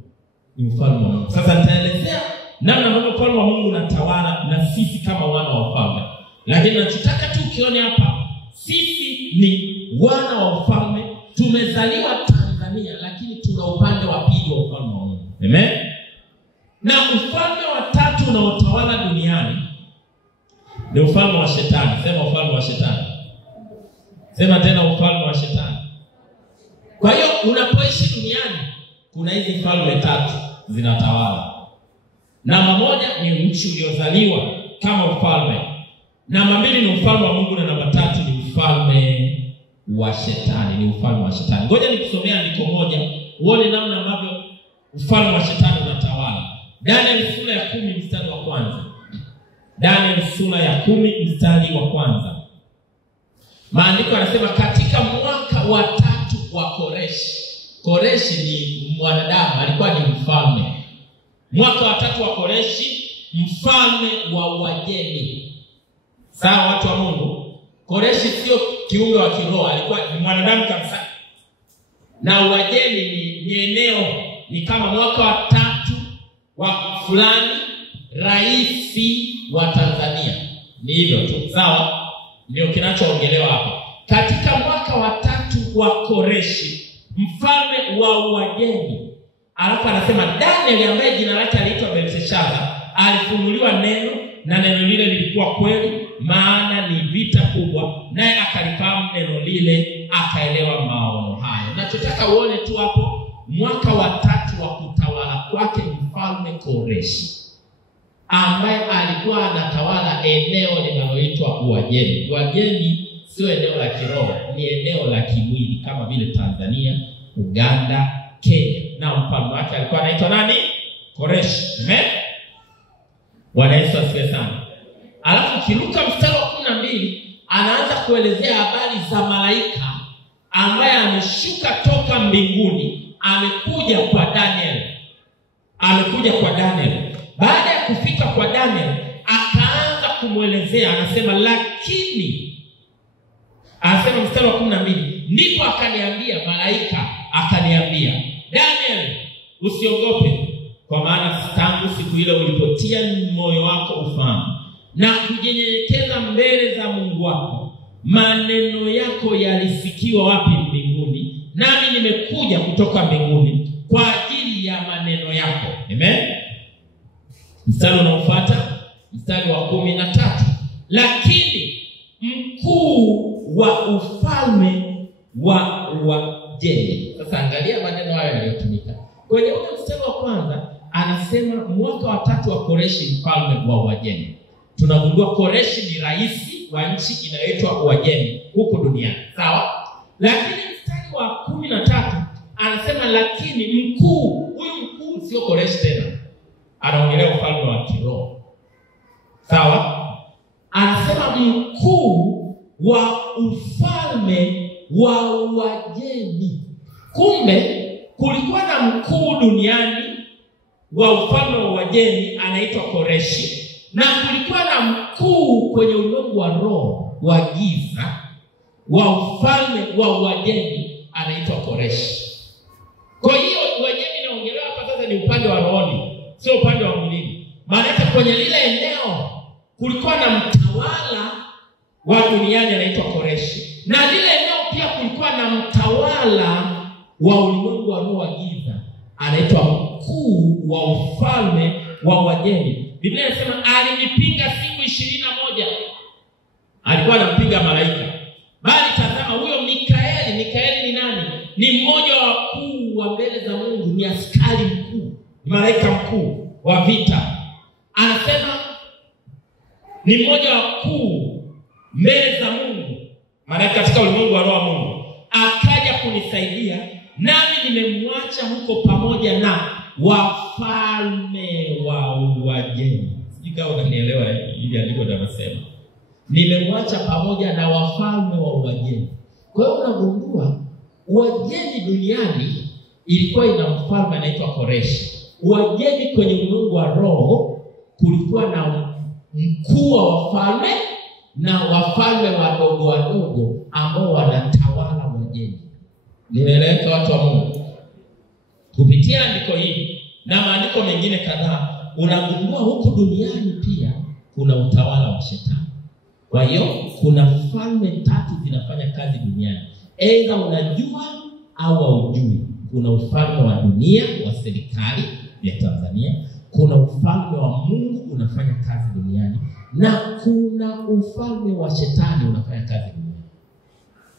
Ni ufalme wa Mungu. Sasa nitaelezea namna ambavyo ufalme wa Mungu unatawala na sisi kama wana wa ufalme. Lakini nachotaka tu ukione hapa, sisi ni wana wa ufalme, tumezaliwa Tanzania, lakini tuna upande wa pili wa ufalme wa Mungu. Amen. Na ufalme wa tatu unaotawala duniani ni ufalme wa Shetani. Sema ufalme wa Shetani. Sema tena ufalme wa Shetani. Kwa hiyo unapoishi duniani kuna hizi falme tatu zinatawala. Namba moja ni nchi uliozaliwa kama ufalme. Namba mbili ni ufalme wa Mungu, na namba tatu ni ufalme wa Shetani. Ni ufalme wa Shetani. Ngoja nikusomea andiko moja uone namna ambavyo ufalme wa Shetani unatawala. Daniel sura ya 10 mstari wa 1. Daniel sura ya 10 mstari wa 1. Maandiko yanasema, katika mwaka wa 3 wa Koreshi. Koreshi ni mwanadamu, alikuwa ni mfalme. Mwaka wa 3 wa Koreshi, mfalme wa Uajemi. Sawa watu wa Mungu? Koreshi sio kiumbe wa kiroho, alikuwa ni mwanadamu kabisa. Na Uajemi ni eneo, ni kama mwaka wa 3 wa fulani raisi wa Tanzania. Ni hivyo tu. Sawa? Ndio kinachoongelewa hapa. Katika mwaka wa 3 wa Koreshi, mfalme wa Uajemi. Alafu anasema Daniel ambaye jina lake aliitwa Belteshaza alifunuliwa neno, na neno lile lilikuwa kweli, maana ni vita kubwa, naye akalifahamu neno lile, akaelewa maono hayo. Nachotaka uone tu hapo, mwaka wa 3 wa kutawala kwake mfalme Koreshi, ambaye alikuwa anatawala eneo linaloitwa Uajemi. Uajemi sio eneo la kiroho, ni eneo la kimwili kama vile Tanzania, Uganda, Kenya. Na mfalme wake alikuwa anaitwa nani? Koreshi. Amen. Bwana Yesu asifiwe sana. Alafu kiruka mstari wa 12 anaanza kuelezea habari za malaika ambaye ameshuka toka mbinguni amekuja kwa Daniel. Baada ya kufika kwa Daniel, akaanza kumwelezea, anasema lakini, anasema mstari wa 12, ndipo akaniambia, malaika akaniambia, Daniel, usiogope, kwa maana tangu siku ile ulipotia moyo wako ufahamu na kujinyenyekeza mbele za Mungu wako, maneno yako yalisikiwa wapi? Mbinguni, nami nimekuja kutoka mbinguni kwa ajili ya maneno yako. Amen. Mstari unaofuata, mstari wa 13, lakini mkuu wa ufalme wa Uajemi. Sasa angalia maneno haya yaliyotumika kwenye ule mstari wa kwanza. Anasema mwaka wa 3 wa Koreshi mfalme wa Uajemi. Tunagundua Koreshi ni rais wa nchi inayoitwa Uajemi huko duniani, sawa? Lakini mstari wa 13 anasema lakini mkuu, huyu mkuu sio Koreshi tena, anaongelea ufalme wa kiroho, sawa? Anasema mkuu wa ufalme wa Uajemi. Kumbe kulikuwa na mkuu duniani wa ufalme wa Uajemi anaitwa Koreshi, na kulikuwa na mkuu kwenye ulimwengu wa roho wa giza wa ufalme wa Uajemi anaitwa Koreshi. Kwa hiyo Uajemi inaongelewa hapa sasa ni upande wa rohoni, sio upande wa mwilini. Maana kwenye lile eneo kulikuwa na mtawala wa duniani anaitwa Koreshi, na lile eneo pia kulikuwa na mtawala wa ulimwengu wa roho wa giza anaitwa mkuu wa ufalme wa Uajemi. Biblia inasema alinipinga siku 21. Alikuwa anampinga malaika. Bali tazama, huyo Mikaeli. Mikaeli ni nani? Ni mmoja wa wakuu wa mbele za Mungu, ni askari mkuu, ni malaika mkuu wa vita. Anasema ni mmoja wa wakuu mbele za Mungu, malaika katika ulimwengu wa roho wa Mungu. Akaja kunisaidia, nami nimemwacha huko pamoja na wafalme wa Uajemi. Sika unanielewa ili andiko linasema nimemwacha pamoja na wafalme wa Uajemi. Kwa hiyo unagundua Uajemi duniani ilikuwa ina mfalme anaitwa Koreshi. Uajemi kwenye ulimwengu wa roho kulikuwa na mkuu wa wafalme na wafalme wadogo ambao wanatawala Uajemi. Nimeeleza watu wa Mungu kupitia andiko hili na maandiko mengine kadhaa, unagundua huku duniani pia kuna utawala wa shetani. Kwa hiyo kuna falme 3 zinafanya kazi duniani. Aidha unajua au hujui. Kuna ufalme wa dunia wa serikali ya Tanzania, kuna ufalme wa Mungu unafanya kazi duniani, na kuna ufalme wa shetani unafanya kazi duniani.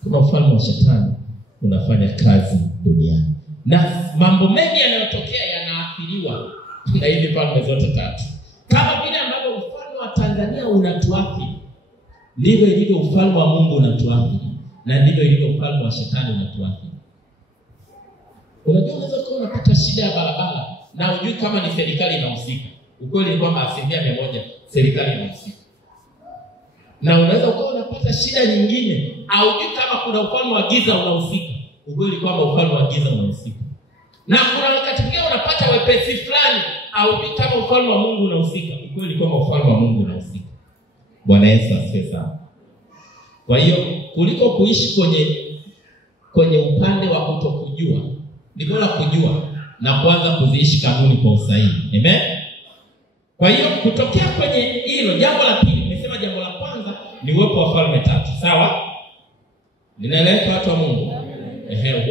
Kuna ufalme wa shetani unafanya kazi duniani, na mambo mengi yanayotokea yanaathiriwa na hizi falme zote 3. Kama vile ambavyo ufalme wa Tanzania unatuathiri, ndivyo ilivyo ufalme wa Mungu unatuathiri, na ndivyo ilivyo ufalme wa shetani unatuathiri. Unajua unaweza kuwa unapata shida ya barabara na hujui kama ni serikali inahusika. Ukweli ni kwamba 100% serikali inahusika. Na unaweza kuwa unapata shida nyingine au hujui kama kuna ufalme wa giza unahusika. Ukweli ni kwamba ufalme wa giza unahusika. Na kuna wakati mwingine unapata wepesi fulani au hujui kama ufalme wa Mungu unahusika. Ukweli ni kwamba ufalme wa Mungu unahusika. Bwana Yesu asifiwe sana. Kwa hiyo kuliko kuishi kwenye upande wa kutokujua, ni bora kujua na kuanza kuziishi kanuni kwa usahihi. Amen. Kwa hiyo kutokea kwenye hilo, jambo la pili, nimesema jambo la kwanza ni uwepo wa falme 3. Sawa? Ninaeleza watu wa Mungu.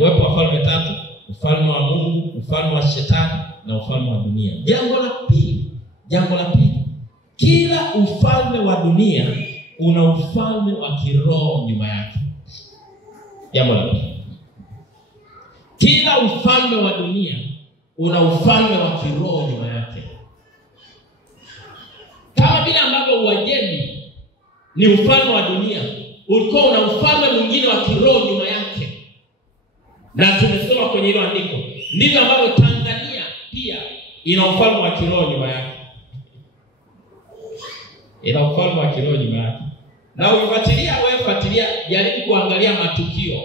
Uwepo wa falme 3, ufalme wa Mungu, ufalme wa shetani na ufalme wa dunia. Jambo la pili, kila ufalme wa dunia una ufalme wa kiroho nyuma yake. Jambo la pili, kila ufalme wa dunia una ufalme wa kiroho nyuma yake. Kama vile ambavyo Uajemi ni ufalme wa dunia, ulikuwa una ufalme mwingine wa kiroho nyuma yake. Na tumesoma kwenye hilo andiko, ndivyo ambavyo Tanzania pia ina ufalme wa kiroho nyuma yake. Ina ufalme wa kiroho nyuma yake. Na ukifuatilia, jaribu kuangalia matukio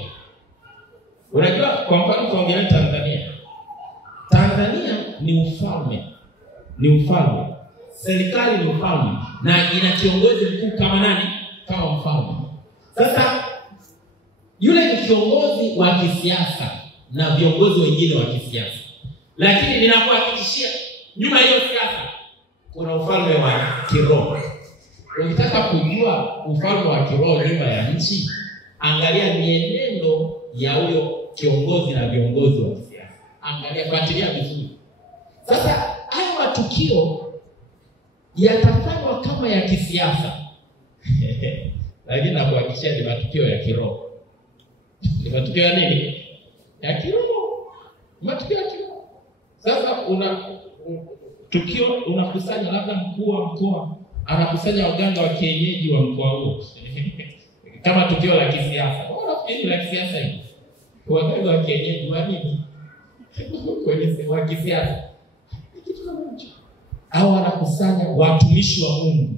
Unajua kwa mfano tuongelee Tanzania. Tanzania ni ufalme. Ni ufalme. Serikali ni ufalme na ina kiongozi mkuu kama nani? Kama mfalme. Sasa yule ni kiongozi wa kisiasa na viongozi wengine wa kisiasa. Lakini ninakuhakikishia nyuma hiyo siasa kuna ufalme wa kiroho. Unataka kujua ufalme wa kiroho nyuma ya nchi? Angalia mienendo ya huyo kiongozi na viongozi wa kisiasa. Angalia, fuatilia vizuri. Sasa hayo matukio yatafanywa kama ya kisiasa. Lakini nakuhakikishia ni matukio ya kiroho. Ni matukio ya nini? Ya kiroho. Matukio ya kiroho. Sasa tukio unakusanya, labda mkuu wa mkoa anakusanya waganga wa kienyeji wa mkoa huo. Kama tukio la kisiasa. Unafikiri la kisiasa hili? Waganga wa kienyeji wa nini? Kwenye wa kisiasa. Kitu kama hicho. Au anakusanya watumishi wa Mungu.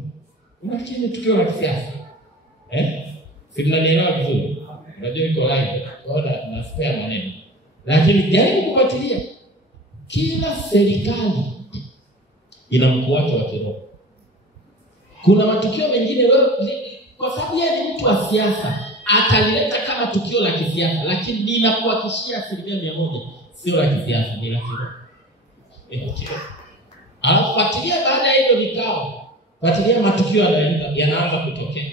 Unafikiri tukio la kisiasa? Sinanielewa vizuri. Unajua iko live. Naona na spare maneno. Lakini jaribu kufuatilia. Kila serikali ina mkuu wake wa kiroho. Kuna matukio mengine wewe kwa sababu yeye ni mtu wa siasa atalileta kama tukio la kisiasa, lakini ninakuhakikishia 100% sio la kisiasa, ni la kiroho. Alafu fuatilia baada ya hiyo vikao. Fuatilia matukio yanaanza kutokea.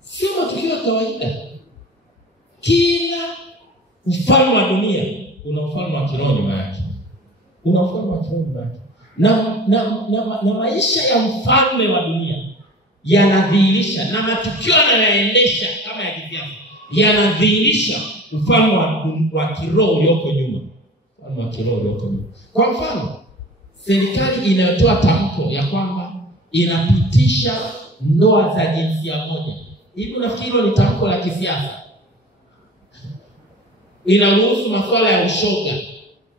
Sio matukio ya kawaida. Kila ufalme wa dunia una ufalme wa kiroho nyuma yake. Una ufalme wa kiroho nyuma yake. Na maisha ya mfalme wa dunia yanadhihirisha na matukio yanayoendesha kama ya kisiasa yanadhihirisha ufalme wa kiroho ulioko nyuma. Ufalme wa kiroho ulioko nyuma. Kwa mfano, serikali inayotoa tamko ya kwamba inapitisha ndoa za jinsia moja. Hivi unafikiri hilo ni tamko la kisiasa? Inaruhusu masuala ya ushoga.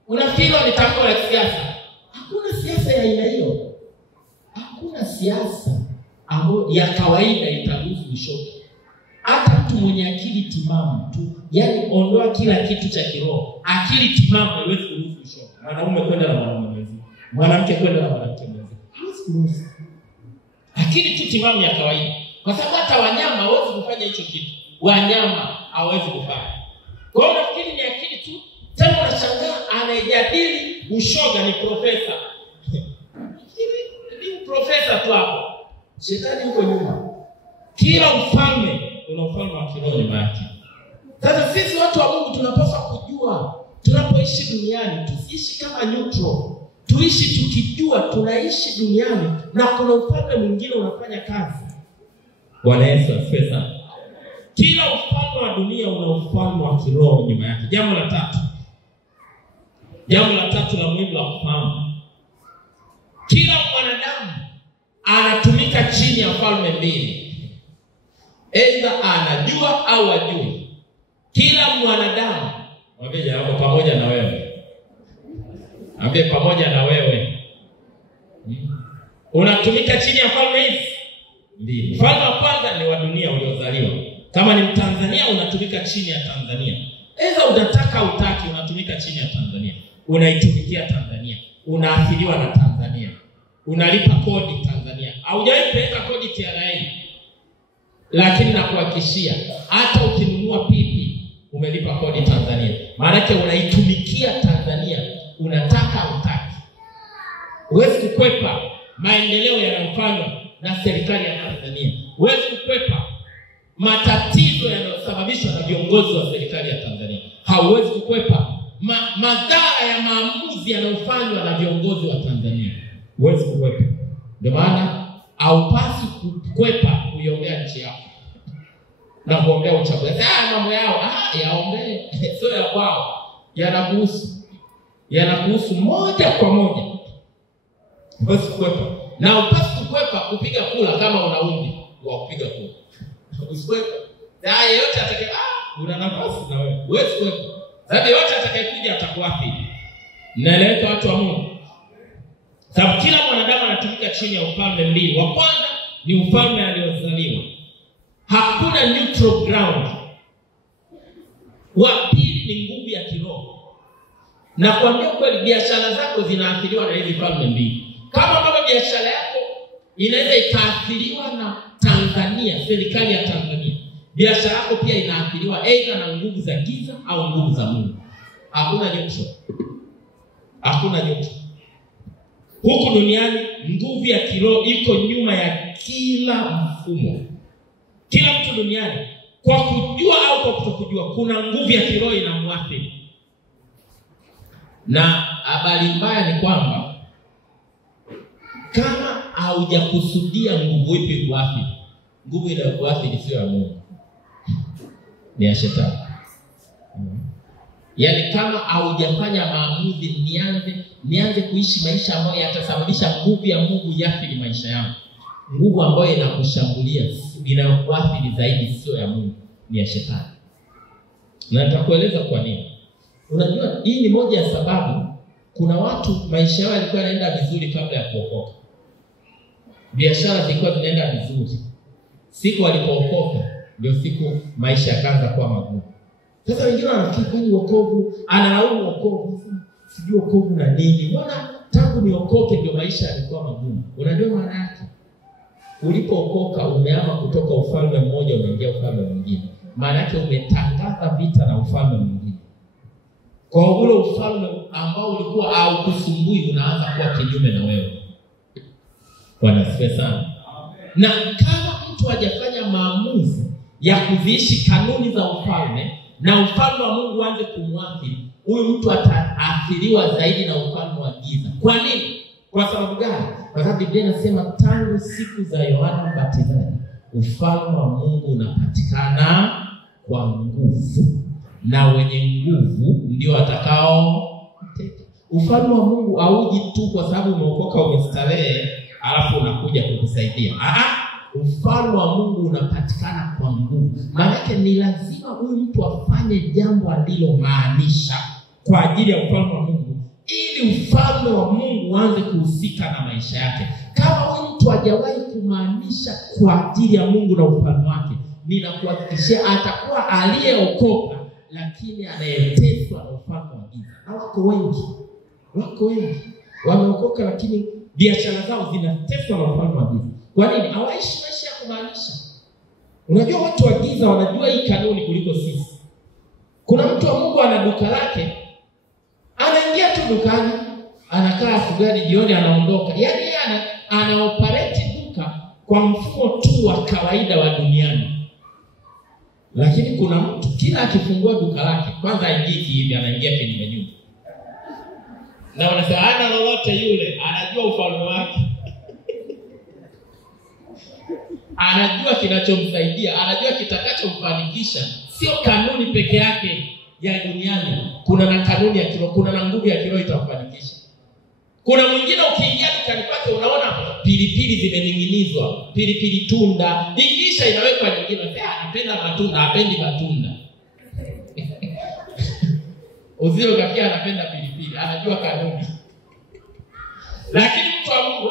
Unafikiri hilo ni tamko la kisiasa? Hakuna siasa ya aina hiyo. Hakuna siasa ambayo ya kawaida itaruhusu ushoga. Hata mtu mwenye akili timamu tu, yani ondoa kila kitu cha kiroho, akili timamu haiwezi kuruhusu ushoga. Mwanaume kwenda na mwanaume mwenzie, mwanamke kwenda na mwanamke mwenzie. Haiwezi kuruhusu. Akili tu timamu ya kawaida. Kwa sababu hata wanyama hawezi kufanya hicho kitu. Wanyama hawezi kufanya. Kwa hiyo nafikiri ni akili tu. Tena unashangaa anayejadili ushoga ni profesa. Ni profesa tu hapo. Shetani yuko nyuma. Kila ufalme una ufalme wa kiroho nyuma yake. Sasa sisi watu wa Mungu tunapaswa kujua tunapoishi duniani tusiishi kama neutral. Tuishi tukijua tunaishi duniani na kuna ufalme mwingine unafanya kazi. Bwana Yesu asifiwe sana. Kila ufalme wa dunia una ufalme wa kiroho nyuma yake. Jambo la tatu la muhimu la kufahamu. Kila mwanadamu anatumika chini ya falme mbili. Aidha anajua au hajui. Kila mwanadamu, mwambie hapo pamoja na wewe. Mwambie pamoja na wewe. Unatumika chini ya falme hizi mbili. Falme wa kwanza ni wa dunia uliozaliwa. Kama ni Mtanzania unatumika chini ya Tanzania. Aidha unataka utaki unatumika chini ya Tanzania. Unaitumikia Tanzania. Unaathiriwa na Tanzania. Unalipa kodi Tanzania. Haujawahi kupeleka kodi TRA. Lakini nakuhakikishia hata ukinunua pipi umelipa kodi Tanzania. Maana yake unaitumikia Tanzania. Unataka utaki. Huwezi kukwepa maendeleo yanayofanywa na serikali ya Tanzania. Huwezi kukwepa matatizo yanayosababishwa na viongozi wa serikali ya Tanzania. Hauwezi kukwepa madhara ya maamuzi yanayofanywa na viongozi wa Tanzania. Huwezi kukwepa. Ndio maana haupasi kukwepa kuiombea nchi yako na kuombea uchaguzi. Mambo yao yaombee, sio ya kwao. Yanakuhusu moja kwa moja. Huwezi kukwepa. Na haupasi kukwepa kupiga kura kama una umri wa kupiga kura. Usikwepa. Yeyote atakaye una nafasi na wewe. Huwezi kukwepa. Sababu yote atakayekuja atakuathiri. Naeleweka watu wa Mungu. Sababu kila mwanadamu anatumika chini ya ufalme mbili. Wa kwanza ni ufalme aliozaliwa. Hakuna neutral ground. Wa pili ni nguvu ya kiroho. Na kuambia kweli, biashara zako zinaathiriwa na hizi falme mbili. Kama ambavyo biashara yako inaweza ikaathiriwa na Tanzania, serikali ya Tanzania, biashara yako pia inaathiriwa aidha na nguvu za giza au nguvu za Mungu. Hakuna neutral. Hakuna neutral. Huku duniani nguvu ya kiroho iko nyuma ya kila mfumo. Kila mtu duniani, kwa kujua au kwa kutokujua, kuna nguvu ya kiroho inamwathiri. Na habari mbaya ni kwamba kama haujakusudia nguvu ipi kuathiri, nguvu inayokuathiri sio ya Mungu, ni ya shetani. Yaani kama haujafanya maamuzi nianze kuishi maisha ambayo yatasababisha nguvu ya Mungu iathiri maisha yangu, nguvu ambayo inakushambulia, inayokuathiri zaidi sio ya Mungu, ni ya shetani. Na nitakueleza kwa nini. Unajua, hii ni moja ya sababu kuna watu maisha yao yalikuwa yanaenda vizuri kabla ya kuokoka. Biashara zilikuwa zinaenda vizuri. Siku walipookoka ndio siku maisha yakaanza kuwa magumu. Sasa wengine wanafikiri ni wokovu, analaumu wokovu, sijui wokovu na nini. Mbona tangu niokoke ndio maisha yalikuwa magumu? Unajua maana yake? Ulipookoka umehama kutoka ufalme mmoja unaingia ufalme mwingine. Maana yake umetangaza vita na ufalme mwingine. Kwa ule ufalme ambao ulikuwa haukusumbui unaanza kuwa kinyume na wewe. Bwana asifiwe sana. Na kama mtu hajafanya maamuzi ya kuziishi kanuni za ufalme na ufalme wa Mungu uanze kumwathiri, huyu mtu ataathiriwa zaidi na ufalme wa giza. Kwa nini? Kwa sababu gani? Kwa sababu Biblia inasema tangu siku za Yohana Mbatizaji ufalme wa Mungu unapatikana kwa nguvu, na wenye nguvu ndio watakao teka. Ufalme wa Mungu hauji tu kwa sababu umeokoka umestarehe alafu unakuja kukusaidia. Ufalme wa Mungu unapatikana kwa nguvu. Maana ni lazima huyu mtu afanye jambo alilomaanisha kwa ajili ya ufalme wa Mungu, ili ufalme wa Mungu uanze kuhusika na maisha yake. Kama huyu mtu hajawahi kumaanisha kwa ajili ya Mungu na ufalme wake, ninakuhakikishia atakuwa aliyeokoka lakini anayeteswa na ufalme wa giza. Na wako wengi wameokoka lakini biashara zao zinateswa na ufalme wa giza. Kwa nini? Hawaishi maisha ya kumaanisha. Unajua watu wa giza wanajua hii kanuni kuliko sisi. Kuna mtu wa Mungu ana duka lake, anaingia tu dukani, anakaa afugani, jioni anaondoka. Yaani yeye ana operate duka kwa mfumo tu wa kawaida wa duniani. Lakini kuna mtu kila akifungua duka lake, kwanza aingii hivi, anaingia kwenye menu. Na wanasema hana lolote yule, anajua ufalme wake. Anajua kinachomsaidia, anajua kitakachomfanikisha. Sio kanuni peke yake ya duniani, kuna na kanuni ya kiroho, kuna na nguvu ya kiroho itamfanikisha. Kuna mwingine ukiingia dukani kwake unaona pilipili zimening'inizwa, pilipili tunda, ikisha inawekwa nyingine. Anapenda matunda, hapendi matunda. Uzio gafia anapenda pilipili, anajua kanuni. Lakini mtu wa Mungu,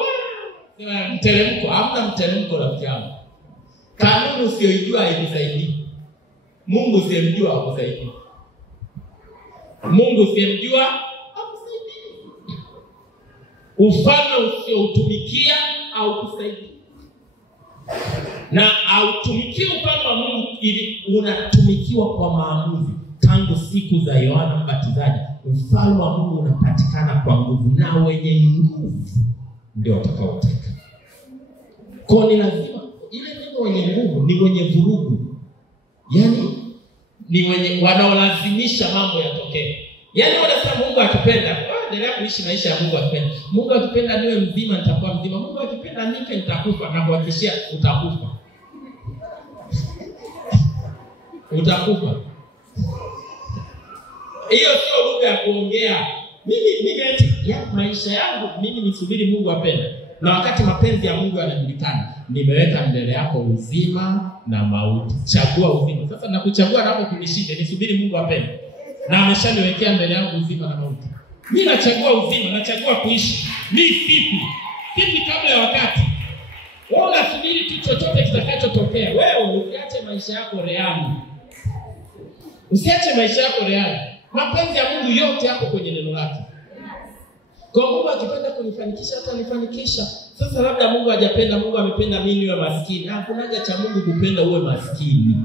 mteremko, hamna mteremko rafiki yangu. Kanuni usiyojua haikusaidii. Mungu usiyemjua hakusaidii. Mungu usiyemjua hakusaidii. Ufalme usioutumikia haukusaidii. Na hautumikia ufalme wa Mungu ili unatumikiwa kwa maamuzi. Tangu siku za Yohana Mbatizaji ufalme wa Mungu unapatikana kwa nguvu, na wenye nguvu ndio watakaoteka. Kwa ni lazima ile neno wenye nguvu ni wenye vurugu. Yaani ni wenye wanaolazimisha mambo yatokee. Yaani wanasema Mungu akipenda, endelea kuishi maisha ya Mungu akipenda. Mungu akipenda niwe mzima nitakuwa mzima. Mungu akipenda nife nitakufa, na kuhakikishia utakufa. Utakufa. Hiyo sio lugha ya kuongea. Mimi ya maisha yangu mimi nisubiri Mungu apende. Na wakati mapenzi ya Mungu yanajulikana, nimeweka mbele yako uzima na mauti. Chagua uzima. Sasa nakuchagua na hapo kunishinde, nisubiri Mungu apende. Na ameshaniwekea mbele yangu uzima na mauti. Mimi nachagua uzima, nachagua kuishi. Mimi sipi kabla ya wakati. Wewe unasubiri tu chochote kitakachotokea. Wewe usiache maisha yako reali. Usiache maisha yako reali. Mapenzi ya Mungu yote yako kwenye neno lake. Kwa Mungu akipenda kunifanikisha hata nifanikisha. Sasa labda Mungu hajapenda, Mungu amependa mimi niwe maskini. Hakuna haja cha Mungu kupenda uwe maskini.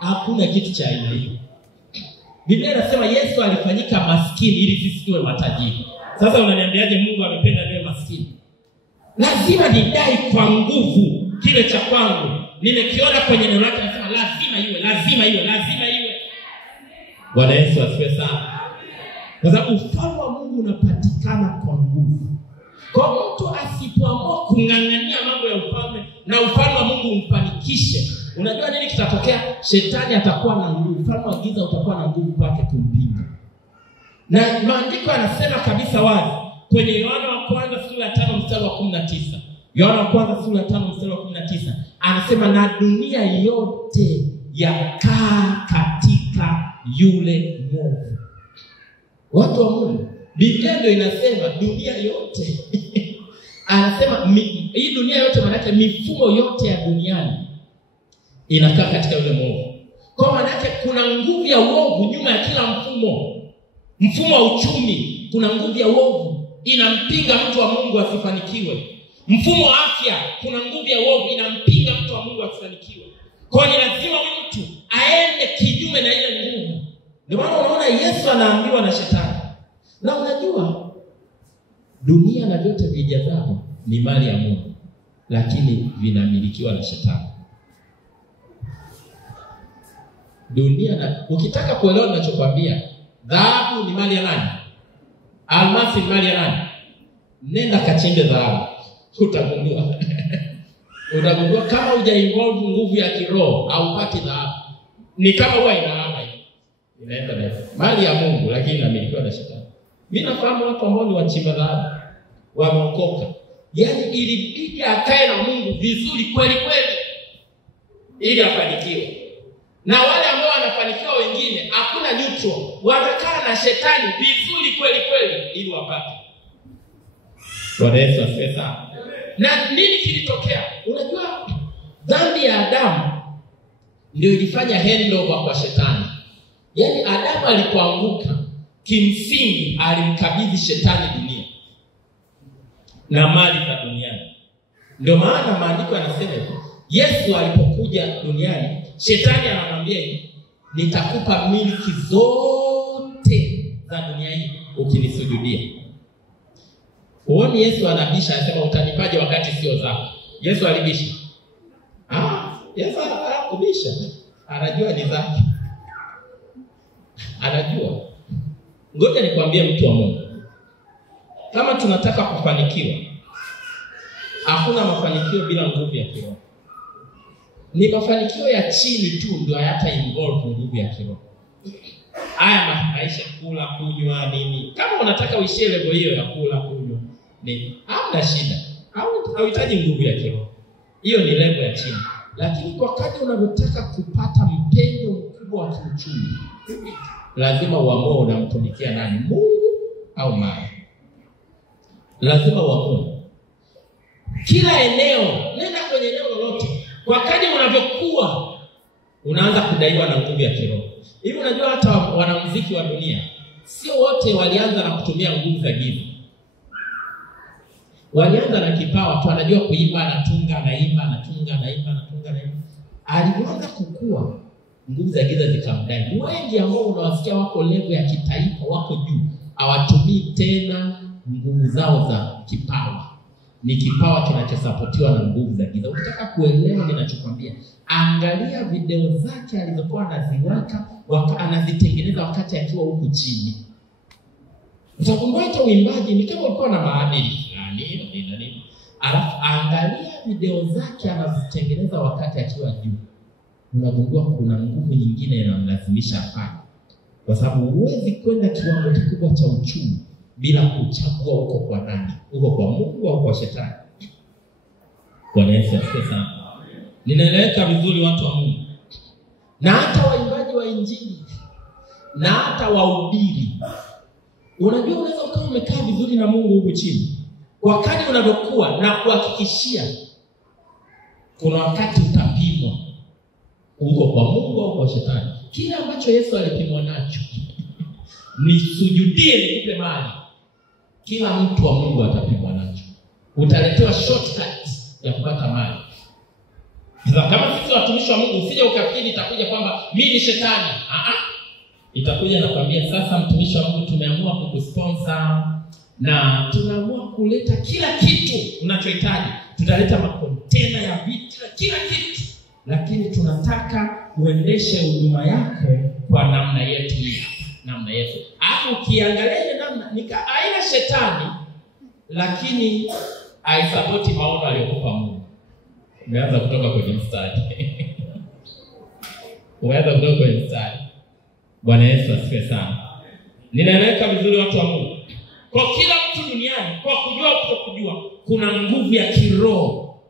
Hakuna kitu cha aina hiyo. Biblia inasema Yesu alifanyika maskini ili sisi tuwe matajiri. Sasa unaniambiaje Mungu amependa niwe maskini? Lazima nidai kwa nguvu kile cha kwangu. Nimekiona kwenye neno lake, nasema lazima iwe, lazima iwe, lazima iwe. Bwana Yesu asifiwe sana. Kwa sababu ufalme wa Mungu unapatikana kwa nguvu. Kwa mtu asipoamua kung'ang'ania mambo ya ufalme na ufalme wa Mungu umfanikishe, unajua nini kitatokea? Shetani atakuwa na nguvu, ufalme wa giza utakuwa na nguvu kwake kumpinga. Na maandiko yanasema kabisa wazi kwenye Yohana wa kwanza sura ya 5 mstari wa 19. Yohana wa kwanza sura ya 5 mstari wa 19 anasema na dunia yote yakaa katika yule mwovu. Watu wa Mungu, Biblia ndio inasema dunia yote. Anasema hii dunia yote maana yake mifumo yote ya duniani inakaa katika yule mwovu. Kwa maana yake kuna nguvu ya uovu nyuma ya kila mfumo. Mfumo wa uchumi, kuna nguvu ya uovu inampinga mtu wa Mungu asifanikiwe. Mfumo wa afya, kuna nguvu ya uovu inampinga mtu wa Mungu asifanikiwe. Kwa hiyo lazima mtu aende kinyume na ile nguvu. Ndio maana unaona Yesu anaambiwa na shetani. Na unajua dunia na vyote vijazavyo ni mali ya Mungu, lakini vinamilikiwa na shetani. Dunia na ukitaka kuelewa ninachokwambia, dhahabu ni mali ya nani? Almasi ni mali ya nani? Nenda kachimbe dhahabu. Utagundua. Utagundua kama hujainvolve nguvu ya kiroho haupati dhahabu. Ni kama huwa inalama hivi. Inaenda na mali ya Mungu lakini inamilikiwa na shetani. Mimi nafahamu watu ambao ni wachimba dhahabu, wameokoka. Yaani ilibidi akae na Mungu vizuri kweli kweli ili afanikiwe. Na wale ambao wanafanikiwa wengine hakuna neutral, wanakaa na shetani vizuri kweli kweli ili wapate. Bwana Yesu asifiwe sana. Na nini kilitokea? Unajua dhambi ya Adamu ndio ilifanya handover kwa shetani. Yaani Adamu alipoanguka, kimsingi alimkabidhi shetani dunia na mali za duniani. Ndio maana maandiko yanasema Yesu alipokuja duniani, shetani anamwambia hivi, nitakupa miliki zote za dunia hii ukinisujudia. Uone Yesu anabisha, anasema utanipaje wakati sio zako? Yesu alibisha? Yesu hakubisha. Anajua ni zake. Anajua. Ngoja nikwambie mtu wa Mungu. Kama tunataka kufanikiwa, hakuna mafanikio bila nguvu ya kiroho. Ni mafanikio ya chini tu ndio hayata involve nguvu ya kiroho. Haya maisha kula, kunywa nini. Kama unataka uishie level hiyo ya kula, kunywa nini, hamna shida. Hauhitaji nguvu ya kiroho. Hiyo ni level ya chini. Lakini kwa kadri unavyotaka kupata mpendo mkubwa wa kiuchumi, lazima uamue unamtumikia nani, Mungu au mali. Lazima uamue. Kila eneo, nenda kwenye eneo lolote. Kwa kadri unavyokuwa unaanza kudaiwa na nguvu ya kiroho. Hivi unajua hata wanamuziki wa dunia sio wote walianza na kutumia nguvu za giza. Walianza na kipawa tu, anajua kuimba, anatunga, anaimba, anatunga, anaimba, anatunga, anaimba. Alianza kukua, nguvu za giza zikamdai. Wengi ambao unawasikia wako level ya kitaifa, wako juu, hawatumii tena nguvu zao za kipawa. Ni kipawa kinachosapotiwa na nguvu za giza. Ukitaka kuelewa ninachokwambia, angalia video zake alizokuwa anaziweka, anazitengeneza wakati akiwa huku chini. Utakumbuka hata uimbaji ni kama ulikuwa na maadili nini. Alafu angalia video zake anazitengeneza wakati akiwa juu. Unagundua kuna nguvu nyingine inamlazimisha afanye. Kwa sababu huwezi kwenda kiwango kikubwa cha uchumi bila kuchagua uko kwa nani, uko kwa Mungu au kwa shetani. Bwana Yesu asifiwe sana. Ninaeleweka vizuri watu wa Mungu? Na hata waimbaji wa injili na hata wahubiri, unajua unaweza ukawa umekaa vizuri na Mungu huko chini. Kwa kadri unavyokuwa na kuhakikishia, kuna wakati utapimwa uko kwa Mungu au kwa shetani. Kile ambacho Yesu alipimwa nacho nisujudie nikupe mali. Kila mtu wa Mungu atapigwa nacho. Utaletewa shortcut ya kupata mali. Sasa kama sisi watumishi wa Mungu, usije ukafikiri itakuja kwamba mimi ni shetani. Itakuja na kwambia, sasa mtumishi wa Mungu, tumeamua kukusponsor na tunaamua kuleta kila kitu unachohitaji. Tutaleta makontena ya vitu, kila kitu. Lakini tunataka uendeshe huduma yako kwa namna yetu hii. Namna yetu. Alafu ukiangalia namna aina shetani, lakini haisapoti maono aliyokupa Mungu. Umeanza kutoka kwenye mstari. Umeanza kutoka kwenye mstari. Bwana Yesu asifiwe sana. Ninaeleweka vizuri watu wa Mungu? Kwa kila mtu duniani, kwa kujua kutokujua, kuna nguvu ya kiroho.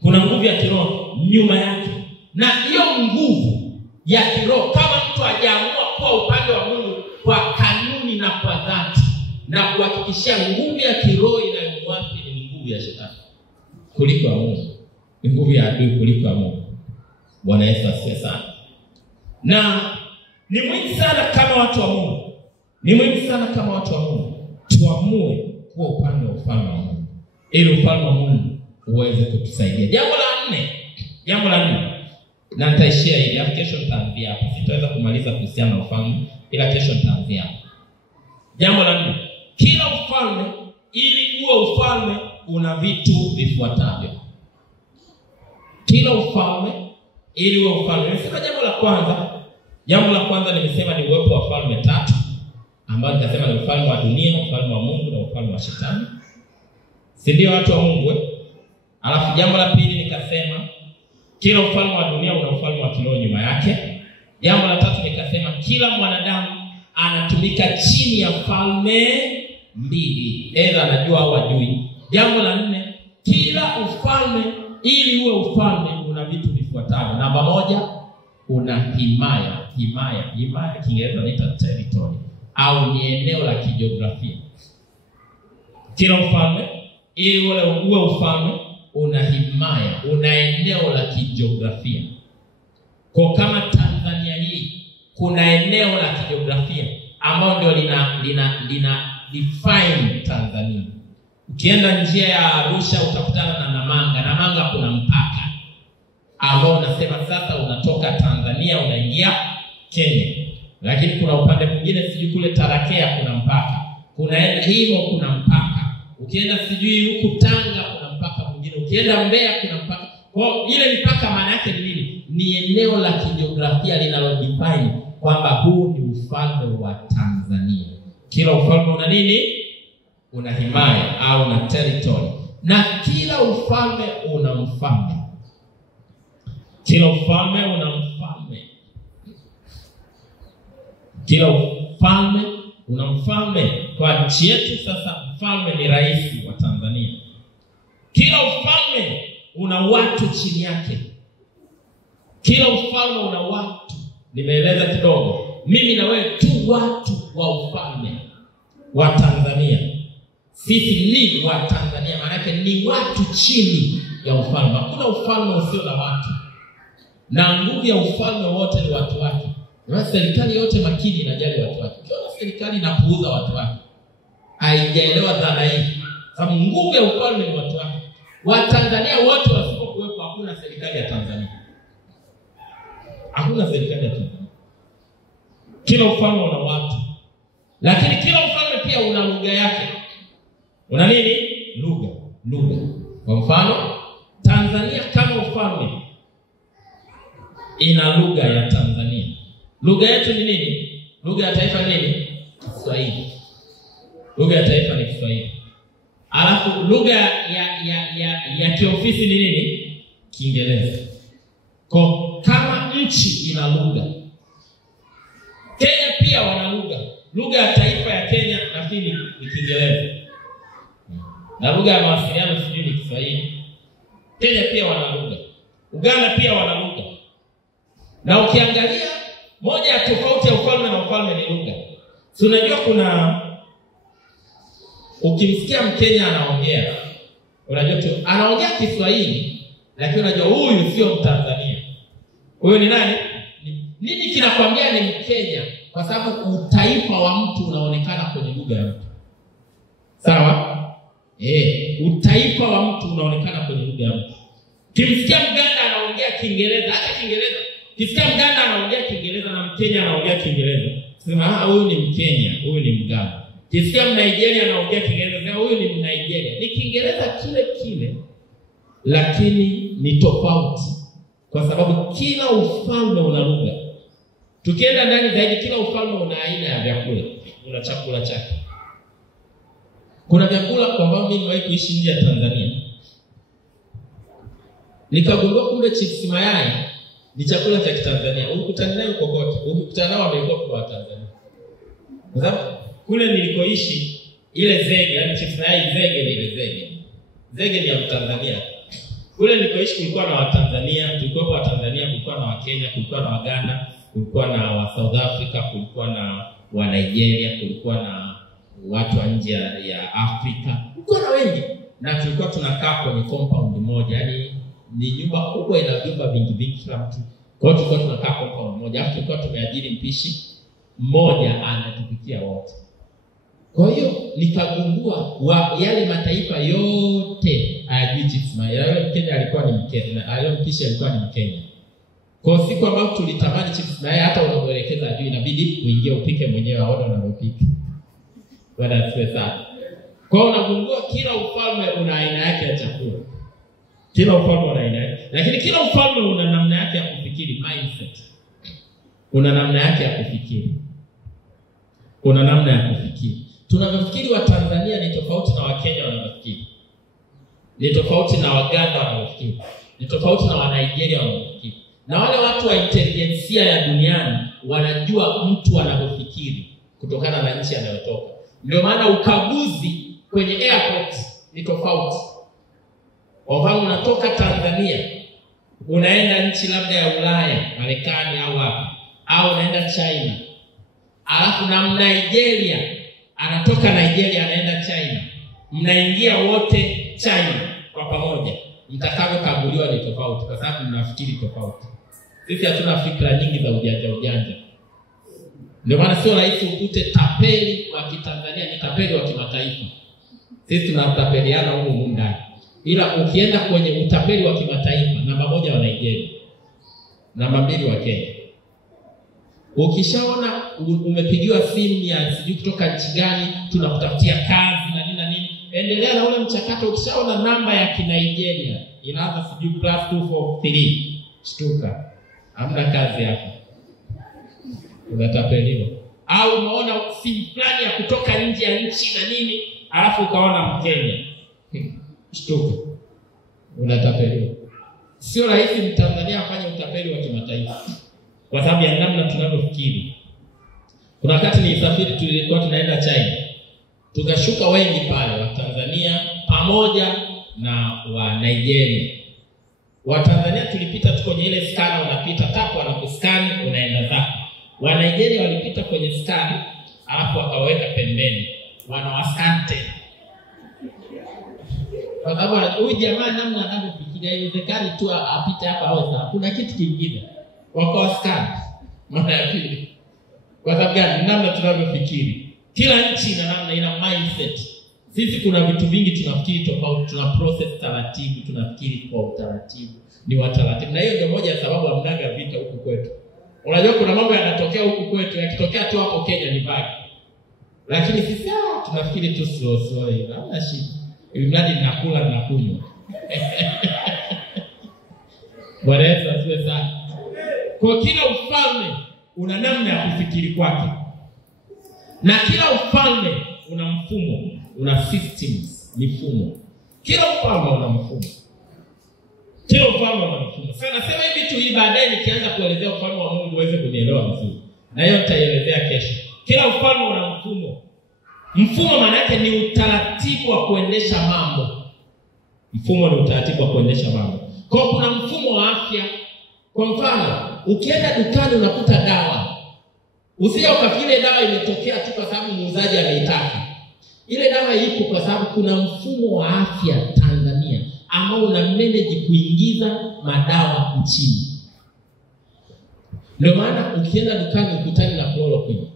Kuna nguvu ya kiroho nyuma yake. Na hiyo nguvu ya kiroho, kama mtu hajaamua kwa upande wa Mungu kwa kanuni na kwa dhati, na kuhakikishia nguvu ya kiroho inayomwathiri ni nguvu ya shetani kuliko ya Mungu. Ni nguvu ya adui kuliko ya Mungu. Bwana Yesu asifiwe sana. Na ni muhimu sana kama watu wa Mungu. Ni muhimu sana kama watu wa Mungu tuamue kuwa upande wa ufalme wa Mungu, ili ufalme wa Mungu uweze kutusaidia. Jambo la nne. Na nitaishia hili, hapo kesho nitaanzia hapa. Sitaweza kumaliza kuhusiana na ufalme, ila kesho nitaanzia hapa. Jambo la nne. Kila ufalme, ili uwe ufalme, una vitu vifuatavyo. Kila ufalme, ili uwe ufalme. Nimesema jambo la kwanza nimesema ni uwepo wa falme tatu, ambao nitasema ni ufalme wa dunia, ufalme wa Mungu na ufalme wa shetani. Si ndio watu wa Mungu? Alafu jambo la pili nikasema kila ufalme wa dunia una ufalme wa kiroho nyuma yake. Jambo la tatu nikasema kila mwanadamu anatumika chini ya falme mbili, aidha anajua au hajui. Jambo la nne, kila ufalme, ili uwe ufalme, una vitu vifuatavyo. Namba moja, una himaya. Kiingereza inaitwa territory, au ni eneo la kijiografia. Kila ufalme, ili uwe ufalme, una himaya, una eneo la kijiografia. Kwa kama Tanzania hii, kuna eneo la kijiografia ambao ndio lina define Tanzania. Ukienda njia ya Arusha utakutana na Namanga kuna mpaka ambao unasema sasa unatoka Tanzania unaingia Kenya. Lakini kuna upande mwingine sijui kule Tarakea kuna mpaka. Kuna hivyo kuna mpaka. Ukienda sijui huku Tanga kuna mpaka mwingine. Ukienda Mbeya kuna mpaka. Kwa ile mpaka maana yake ni nini? Ni eneo la kijiografia linalodefine kwamba huu ni ufalme wa Tanzania. Kila ufalme una nini? Una himaya au una territory. Na kila ufalme una mfalme. Kila ufalme una mfalme. Kila ufalme una mfalme. Kwa nchi yetu sasa mfalme ni rais wa Tanzania. Kila ufalme una watu chini yake. Kila ufalme una watu. Nimeeleza kidogo. Mimi na wewe tu watu wa ufalme wa Tanzania. Sisi ni wa Tanzania, maana yake ni watu chini ya ufalme. Hakuna ufalme usio na watu. Na nguvu ya ufalme wote ni watu wake. Na serikali yote makini inajali watu wake. Ukiona serikali inapuuza watu wake, haijaelewa dhana hii. Sababu nguvu ya ufalme ni watu wake. Watanzania wote wasipokuwepo hakuna serikali ya Tanzania. Hakuna serikali ya Tanzania. Kila ufalme una watu. Lakini kila ufalme pia una lugha yake. Una nini? Lugha. Kwa mfano, Tanzania kama ufalme ina lugha ya Tanzania. Lugha yetu ni nini? Lugha ya taifa nini? Kiswahili. Lugha ya taifa ni Kiswahili. Alafu lugha ya kiofisi ni nini? Kiingereza. Kwa kama nchi ina lugha. Kenya pia wana lugha. Lugha ya taifa ya Kenya nafikiri ni Kiingereza. Na lugha ya mawasiliano sijui ni Kiswahili. Kenya pia wana lugha. Uganda pia wana lugha. Na ukiangalia moja ya tofauti ya ufalme na ufalme ni lugha. Si unajua kuna ukimsikia Mkenya anaongea, unajua tu anaongea Kiswahili, lakini unajua huyu sio Mtanzania. Huyu ni nani? Nini kinakwambia ni Mkenya? kwa sababu utaifa wa mtu unaonekana kwenye lugha ya mtu. Sawa? Utaifa wa mtu unaonekana kwenye lugha ya mtu. Kimsikia Mganda anaongea Kiingereza, hata Kiingereza. Kimsikia Mganda anaongea Kiingereza na Mkenya anaongea Kiingereza, sema huyu ni Mkenya, huyu ni Mganda. Kimsikia Mnigeria anaongea Kiingereza, sema huyu ni Mnigeria. Ni Kiingereza kile kile, lakini ni tofauti kwa sababu kila ufalme una lugha. Tukienda ndani zaidi, kila ufalme una aina ya vyakula, una chakula chake. Kuna vyakula kwa ambao mimi nimewahi kuishi nje ya Tanzania, nikagundua kumbe chips mayai ni chakula cha Kitanzania. Ukikutana nayo kokote, ukikutana nao wamekuwa kwa Tanzania. Kwa sababu kule nilikoishi ile zege, yani chips mayai zege ni ile zege. Zege ni ya Tanzania. Kule nilikoishi kulikuwa na Watanzania, tulikuwa wa Tanzania, kulikuwa na Wakenya, kulikuwa na Waganda, kulikuwa na wa South Africa, kulikuwa na wa Nigeria, kulikuwa na watu wa nje ya Afrika. Kulikuwa na wengi. Na tulikuwa tunakaa kwenye compound moja, yani ni nyumba kubwa ina vyumba vingi kila mtu. Kwa hiyo tulikuwa tunakaa compound moja, hapo tulikuwa tumeajiri mpishi mmoja anatupikia wote. Kwa hiyo nikagundua yale mataifa yote hayajui chips mayai. Yule Mkenya alikuwa ni Mkenya, na yule mpishi alikuwa ni Mkenya. Kwa siku ambayo tulitamani chips mayai, hata unamuelekeza ajui, inabidi uingie upike mwenyewe aone unavyopika. Bwana asifiwe sana. Kwa hiyo unagundua kila ufalme una aina yake ya chakula. Kila ufalme una aina yake. Lakini kila ufalme una namna yake ya kufikiri, mindset. Una namna yake ya kufikiri. Una namna ya kufikiri. Tunavyofikiri wa Tanzania ni tofauti na Wakenya wanavyofikiri. Ni tofauti na Waganda wanavyofikiri. Ni tofauti na wa Nigeria wanavyofikiri. Na wale watu wa intelijensia ya duniani wanajua mtu anavyofikiri kutokana na nchi anayotoka. Ndio maana ukaguzi kwenye airport ni tofauti. Kwa mfano unatoka Tanzania unaenda nchi labda ya Ulaya, Marekani au wapi, au unaenda China. Alafu na Nigeria anatoka Nigeria anaenda China. Mnaingia wote China kwa pamoja. Mtakavyokaguliwa ni tofauti kwa sababu mnafikiri tofauti. Sisi hatuna fikra nyingi za ujanja. Ndio maana sio rahisi ukute tapeli wa Kitanzania ni tapeli wa kimataifa. Sisi tunatapeliana huko ndani. Ila ukienda kwenye utapeli wa kimataifa, namba 1 wa Nigeria, namba 2 wa Kenya. Ukishaona umepigiwa simu ya sijui kutoka nchi gani, tunakutafutia kazi na nini, endelea na ule mchakato. Ukishaona namba ya Kinigeria inaanza sijui +243, shtuka, hamna kazi hapo, unatapeliwa. Au umeona simu fulani ya kutoka nje ya nchi na nini, alafu ukaona Mkenya, shtuka, unatapeliwa. Sio rahisi Mtanzania afanye utapeli wa kimataifa kwa sababu ya namna tunavyofikiri. Kuna wakati nilisafiri, tulikuwa tunaenda China. Tukashuka wengi pale, wa Tanzania pamoja na wa Nigeria. Wa Tanzania tulipita tu kwenye ile scanner, unapita tapo wanakuskani unaenda zako. Wa Nigeria walipita kwenye scanner, alafu wakaweka pembeni, wanawaskani tena. Kwa sababu huyu jamaa namna anavyofikiria haiwezekani tu apite hapa awe sawa. Kuna kitu kingine. Wakawaskani mara ya pili. Kwa sababu gani? Namna tunavyofikiri. Kila nchi ina namna, ina mindset. Sisi kuna vitu vingi tunafikiri tofauti, tuna process taratibu, tunafikiri kwa utaratibu, ni wa taratibu. Na hiyo ndio moja ya sababu hamnaga vita huku kwetu. Unajua kuna mambo yanatokea huku kwetu, yakitokea tu hapo Kenya ni baki. Lakini sisi tunafikiri tu slow, hamna shida. Ili mradi nakula na kunywa. Bwana Yesu asifiwe sana. Kwa kila ufalme una namna ya kufikiri kwake. Na kila ufalme una mfumo, una systems, mifumo. Kila ufalme una mfumo. Kila ufalme una mfumo. Sasa nasema hivi tu ili baadaye nikianza kuelezea ufalme wa Mungu uweze kunielewa vizuri. Na hiyo nitaelezea kesho. Kila ufalme una mfumo. Mfumo maana yake ni utaratibu wa kuendesha mambo. Mfumo ni utaratibu wa kuendesha mambo. Kwa kuna mfumo wa afya. Kwa mfano, ukienda dukani unakuta dawa. Usije ukafikiri dawa imetokea tu kwa sababu muuzaji ameitaka. Ile dawa ipo kwa sababu kuna mfumo wa afya Tanzania ambao una manage kuingiza madawa nchini. Ndio maana ukienda dukani ukutani na chloroquine.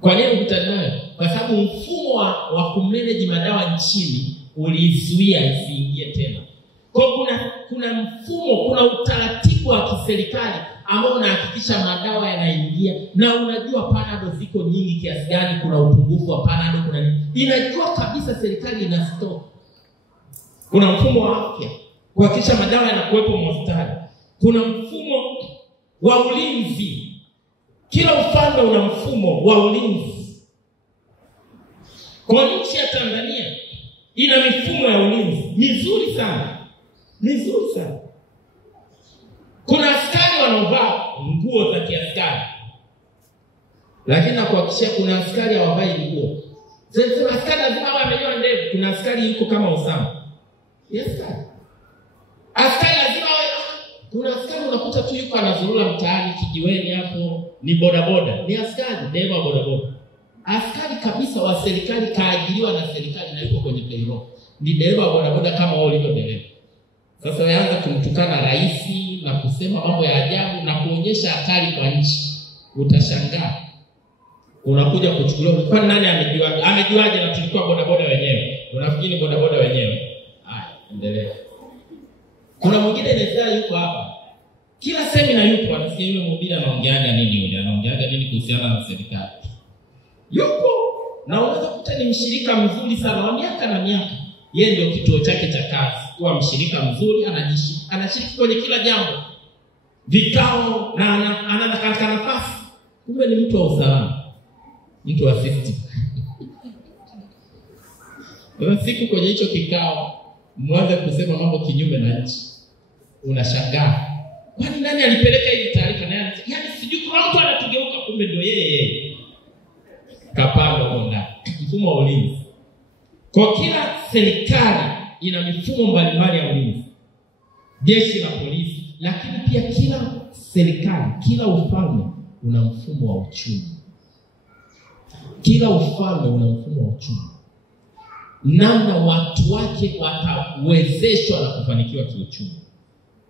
Kwa nini ukutani nayo? Kwa sababu mfumo wa kumanage madawa nchini ulizuia isiingie tena. Kwa kuna mfumo, kuna utaratibu wa kiserikali ambao unahakikisha madawa yanaingia, na unajua Panadol ziko nyingi kiasi gani, kuna upungufu wa Panadol, kuna nini. Inajua kabisa serikali ina stock. Kuna mfumo wa afya kuhakikisha madawa yanakuwepo hospitali. Kuna mfumo wa ulinzi. Kila ufalme una mfumo wa ulinzi. Kwa nchi ya Tanzania ina mifumo ya ulinzi mizuri sana. Mizuri sana. Kuna askari wanaovaa nguo za kiaskari. Lakini nakuhakikishia kuna askari hawavai nguo. Sasa askari lazima awe amenyoa ndevu. Kuna askari yuko kama Osama. Yes, askari. Askari lazima awe, kuna askari unakuta tu yuko anazurura mtaani kijiweni hapo, ni bodaboda. Ni askari, dereva bodaboda. Askari kabisa wa serikali, kaajiriwa na serikali na yuko kwenye payroll. Ni dereva bodaboda kama wao walivyo dereva. Sasa waanza kumtukana rais na kusema mambo ya ajabu na kuonyesha hatari kwa nchi. Utashangaa. Unakuja kuchukuliwa, kwa nani amejua? Amejuaje na tulikuwa bodaboda wenyewe? Unafikiri bodaboda wenyewe? Haya, endelea. Kuna mwingine anaweza yuko hapa. Kila semina yupo, anasikia yule mhubiri anaongeaga nini yule? Anaongeaga nini kuhusiana na serikali? Yupo. Na unaweza kukuta ni mshirika mzuri sana wa miaka na miaka. Yeye ndio kituo chake cha kazi. Kuwa mshirika mzuri, anashiriki kwenye kila jambo. Vikao na anataka nafasi. Kumbe ni mtu wa usalama. Mtu wa safety. Kwa siku kwenye hicho kikao mwanze kusema mambo kinyume na nchi. Unashangaa. Kwani nani alipeleka hizi taarifa na yani sijui kuna mtu anatugeuka, kumbe ndio yeye. Kapanda kwa ndani. Mfumo wa ulinzi. Kwa kila serikali ina mifumo mbalimbali ya ulinzi. Jeshi la polisi, lakini pia kila serikali, kila ufalme una mfumo wa uchumi. Kila ufalme una mfumo wa uchumi. Namna watu wake watawezeshwa na kufanikiwa kiuchumi.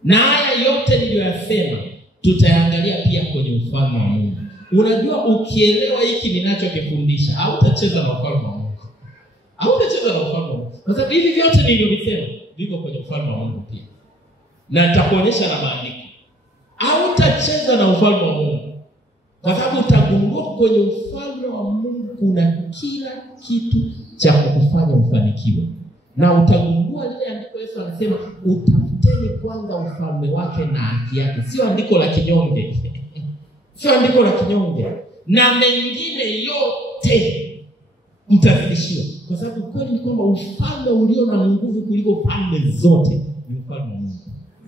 Na haya yote niliyoyasema tutaangalia pia kwenye ufalme wa Mungu. Unajua ukielewa hiki ninachokifundisha, hautacheza na ufalme wa Mungu. Hautacheza na ufalme wa Mungu. Kwa sababu hivi vyote nilivyosema viko kwenye ufalme wa Mungu pia. Na nitakuonyesha na maandiko. Hautacheza na ufalme wa Mungu. Kwa sababu utagundua kwenye ufalme wa Mungu kuna kila kitu cha kukufanya ufanikiwe. Na utagundua lile andiko Yesu anasema utafuteni kwanza ufalme wake na haki yake. Sio andiko la kinyonge. Sio andiko la kinyonge. Na mengine yote mtazidishiwa. Kwa sababu kweli ni kwamba ufalme ulio na nguvu kuliko falme zote ni ufalme wa Mungu.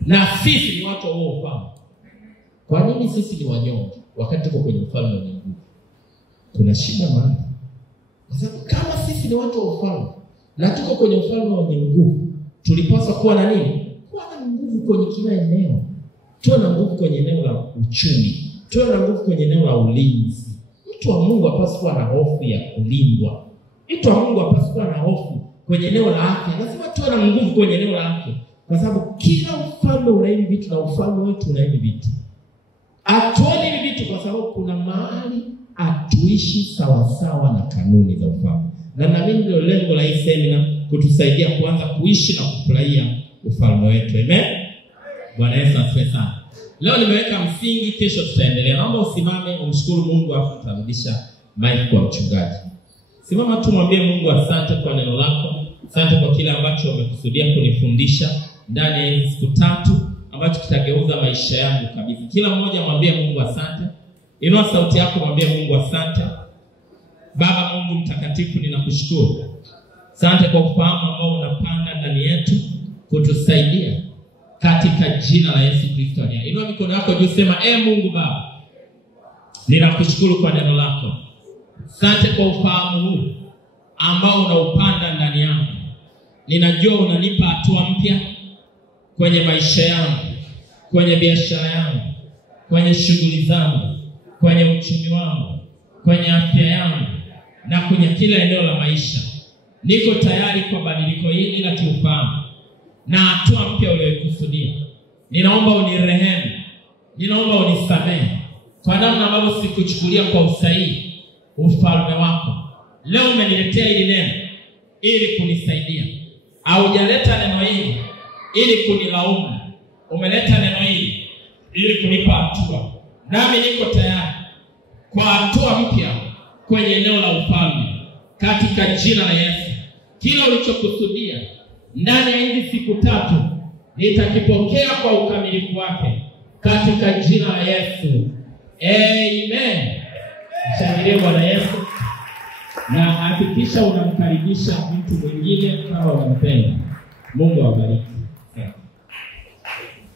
Na sisi ni watu wa huo ufalme. Kwa nini sisi ni wanyonge wakati tuko kwenye ufalme wa Mungu? Kuna shida maana. Kwa sababu kama sisi ni watu wa ufalme na tuko kwenye ufalme wa nguvu, tulipaswa kuwa na nini? Kuwa na nguvu kwenye kila eneo. Tuwe na nguvu kwenye eneo la uchumi. Tuwe na nguvu kwenye eneo la ulinzi. Mtu wa Mungu hapaswi kuwa na hofu ya kulindwa. Mtu wa Mungu hapaswi kuwa na hofu kwenye eneo la afya. Lazima tuwe na nguvu kwenye eneo la afya. Kwa sababu kila ufalme una hivi vitu na ufalme wetu una hivi vitu. Atuoni hivi vitu kwa sababu kuna mahali atuishi sawasawa na kanuni za ufalme. Na naamini ndio lengo la hii semina, kutusaidia kuanza kuishi na kufurahia ufalme wetu. Amen. Bwana Yesu asifiwe sana. Leo nimeweka msingi, kesho tutaendelea. Naomba usimame umshukuru Mungu afu tutarudisha mic kwa mchungaji. Simama tu mwambie Mungu asante kwa neno lako. Asante kwa kile ambacho umekusudia kunifundisha ndani ya hizi siku 3 ambacho kitageuza maisha yangu kabisa. Kila mmoja mwambie Mungu asante. Inua sauti yako mwambie Mungu asante. Baba Mungu mtakatifu, ninakushukuru. Asante kwa ufahamu ambao unapanda ndani yetu kutusaidia katika jina la Yesu Kristo. Inua mikono yako juu, sema Mungu Baba, ninakushukuru kwa neno lako. Asante kwa ufahamu huu ambao unaupanda ndani yangu. Ninajua unanipa hatua mpya kwenye maisha yangu, kwenye biashara yangu, kwenye shughuli zangu, kwenye uchumi wangu, kwenye afya yangu na kwenye kila eneo la maisha. Niko tayari kwa badiliko hili la kiufahamu na hatua mpya uliyokusudia. Ninaomba unirehemu, ninaomba unisamehe kwa namna ambavyo sikuchukulia kwa usahihi ufalme wako. Leo umeniletea hili neno ili kunisaidia. Haujaleta neno hili ili kunilaumu. Umeleta neno hili ili kunipa hatua. Nami niko tayari kwa hatua mpya kwenye eneo la ufalme katika jina la Yesu. Kila ulichokusudia ndani ya hizi siku 3 nitakipokea kwa ukamilifu wake katika jina la Yesu. Amen. Mshangilie Bwana Yesu. Na hakikisha unamkaribisha mtu mwingine kama unampenda. Mungu awabariki.